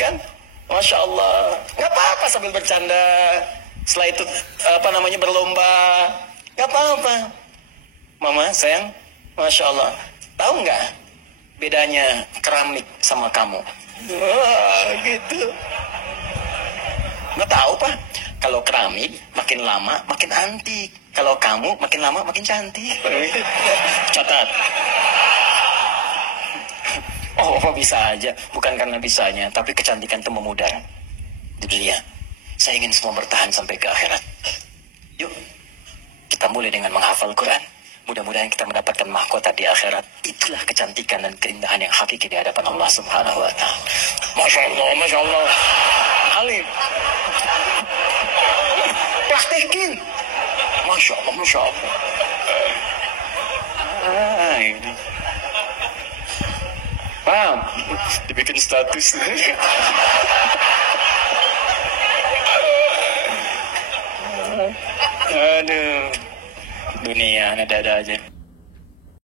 kan? Masya Allah. Gak apa-apa sambil bercanda. Setelah itu, berlomba. Gak apa-apa. Mama, sayang, Masya Allah. Tahu nggak bedanya keramik sama kamu? Wah, gitu. Nggak tahu, Pak. Kalau keramik makin lama makin antik. Kalau kamu makin lama makin cantik. Catat. Oh, bisa aja. Bukan karena bisanya, tapi kecantikan itu memudar di dunia. Saya ingin semua bertahan sampai ke akhirat. Yuk, kita mulai dengan menghafal Quran. Mudah-mudahan kita mendapatkan mahkota di akhirat. Itulah kecantikan dan keindahan yang hakiki di hadapan Allah Subhanahu wa Ta'ala. Masya Allah. Alim. Praktekin. Masya Allah. Ini. Paham? Dibikin status. Aduh. Dunia ada aja.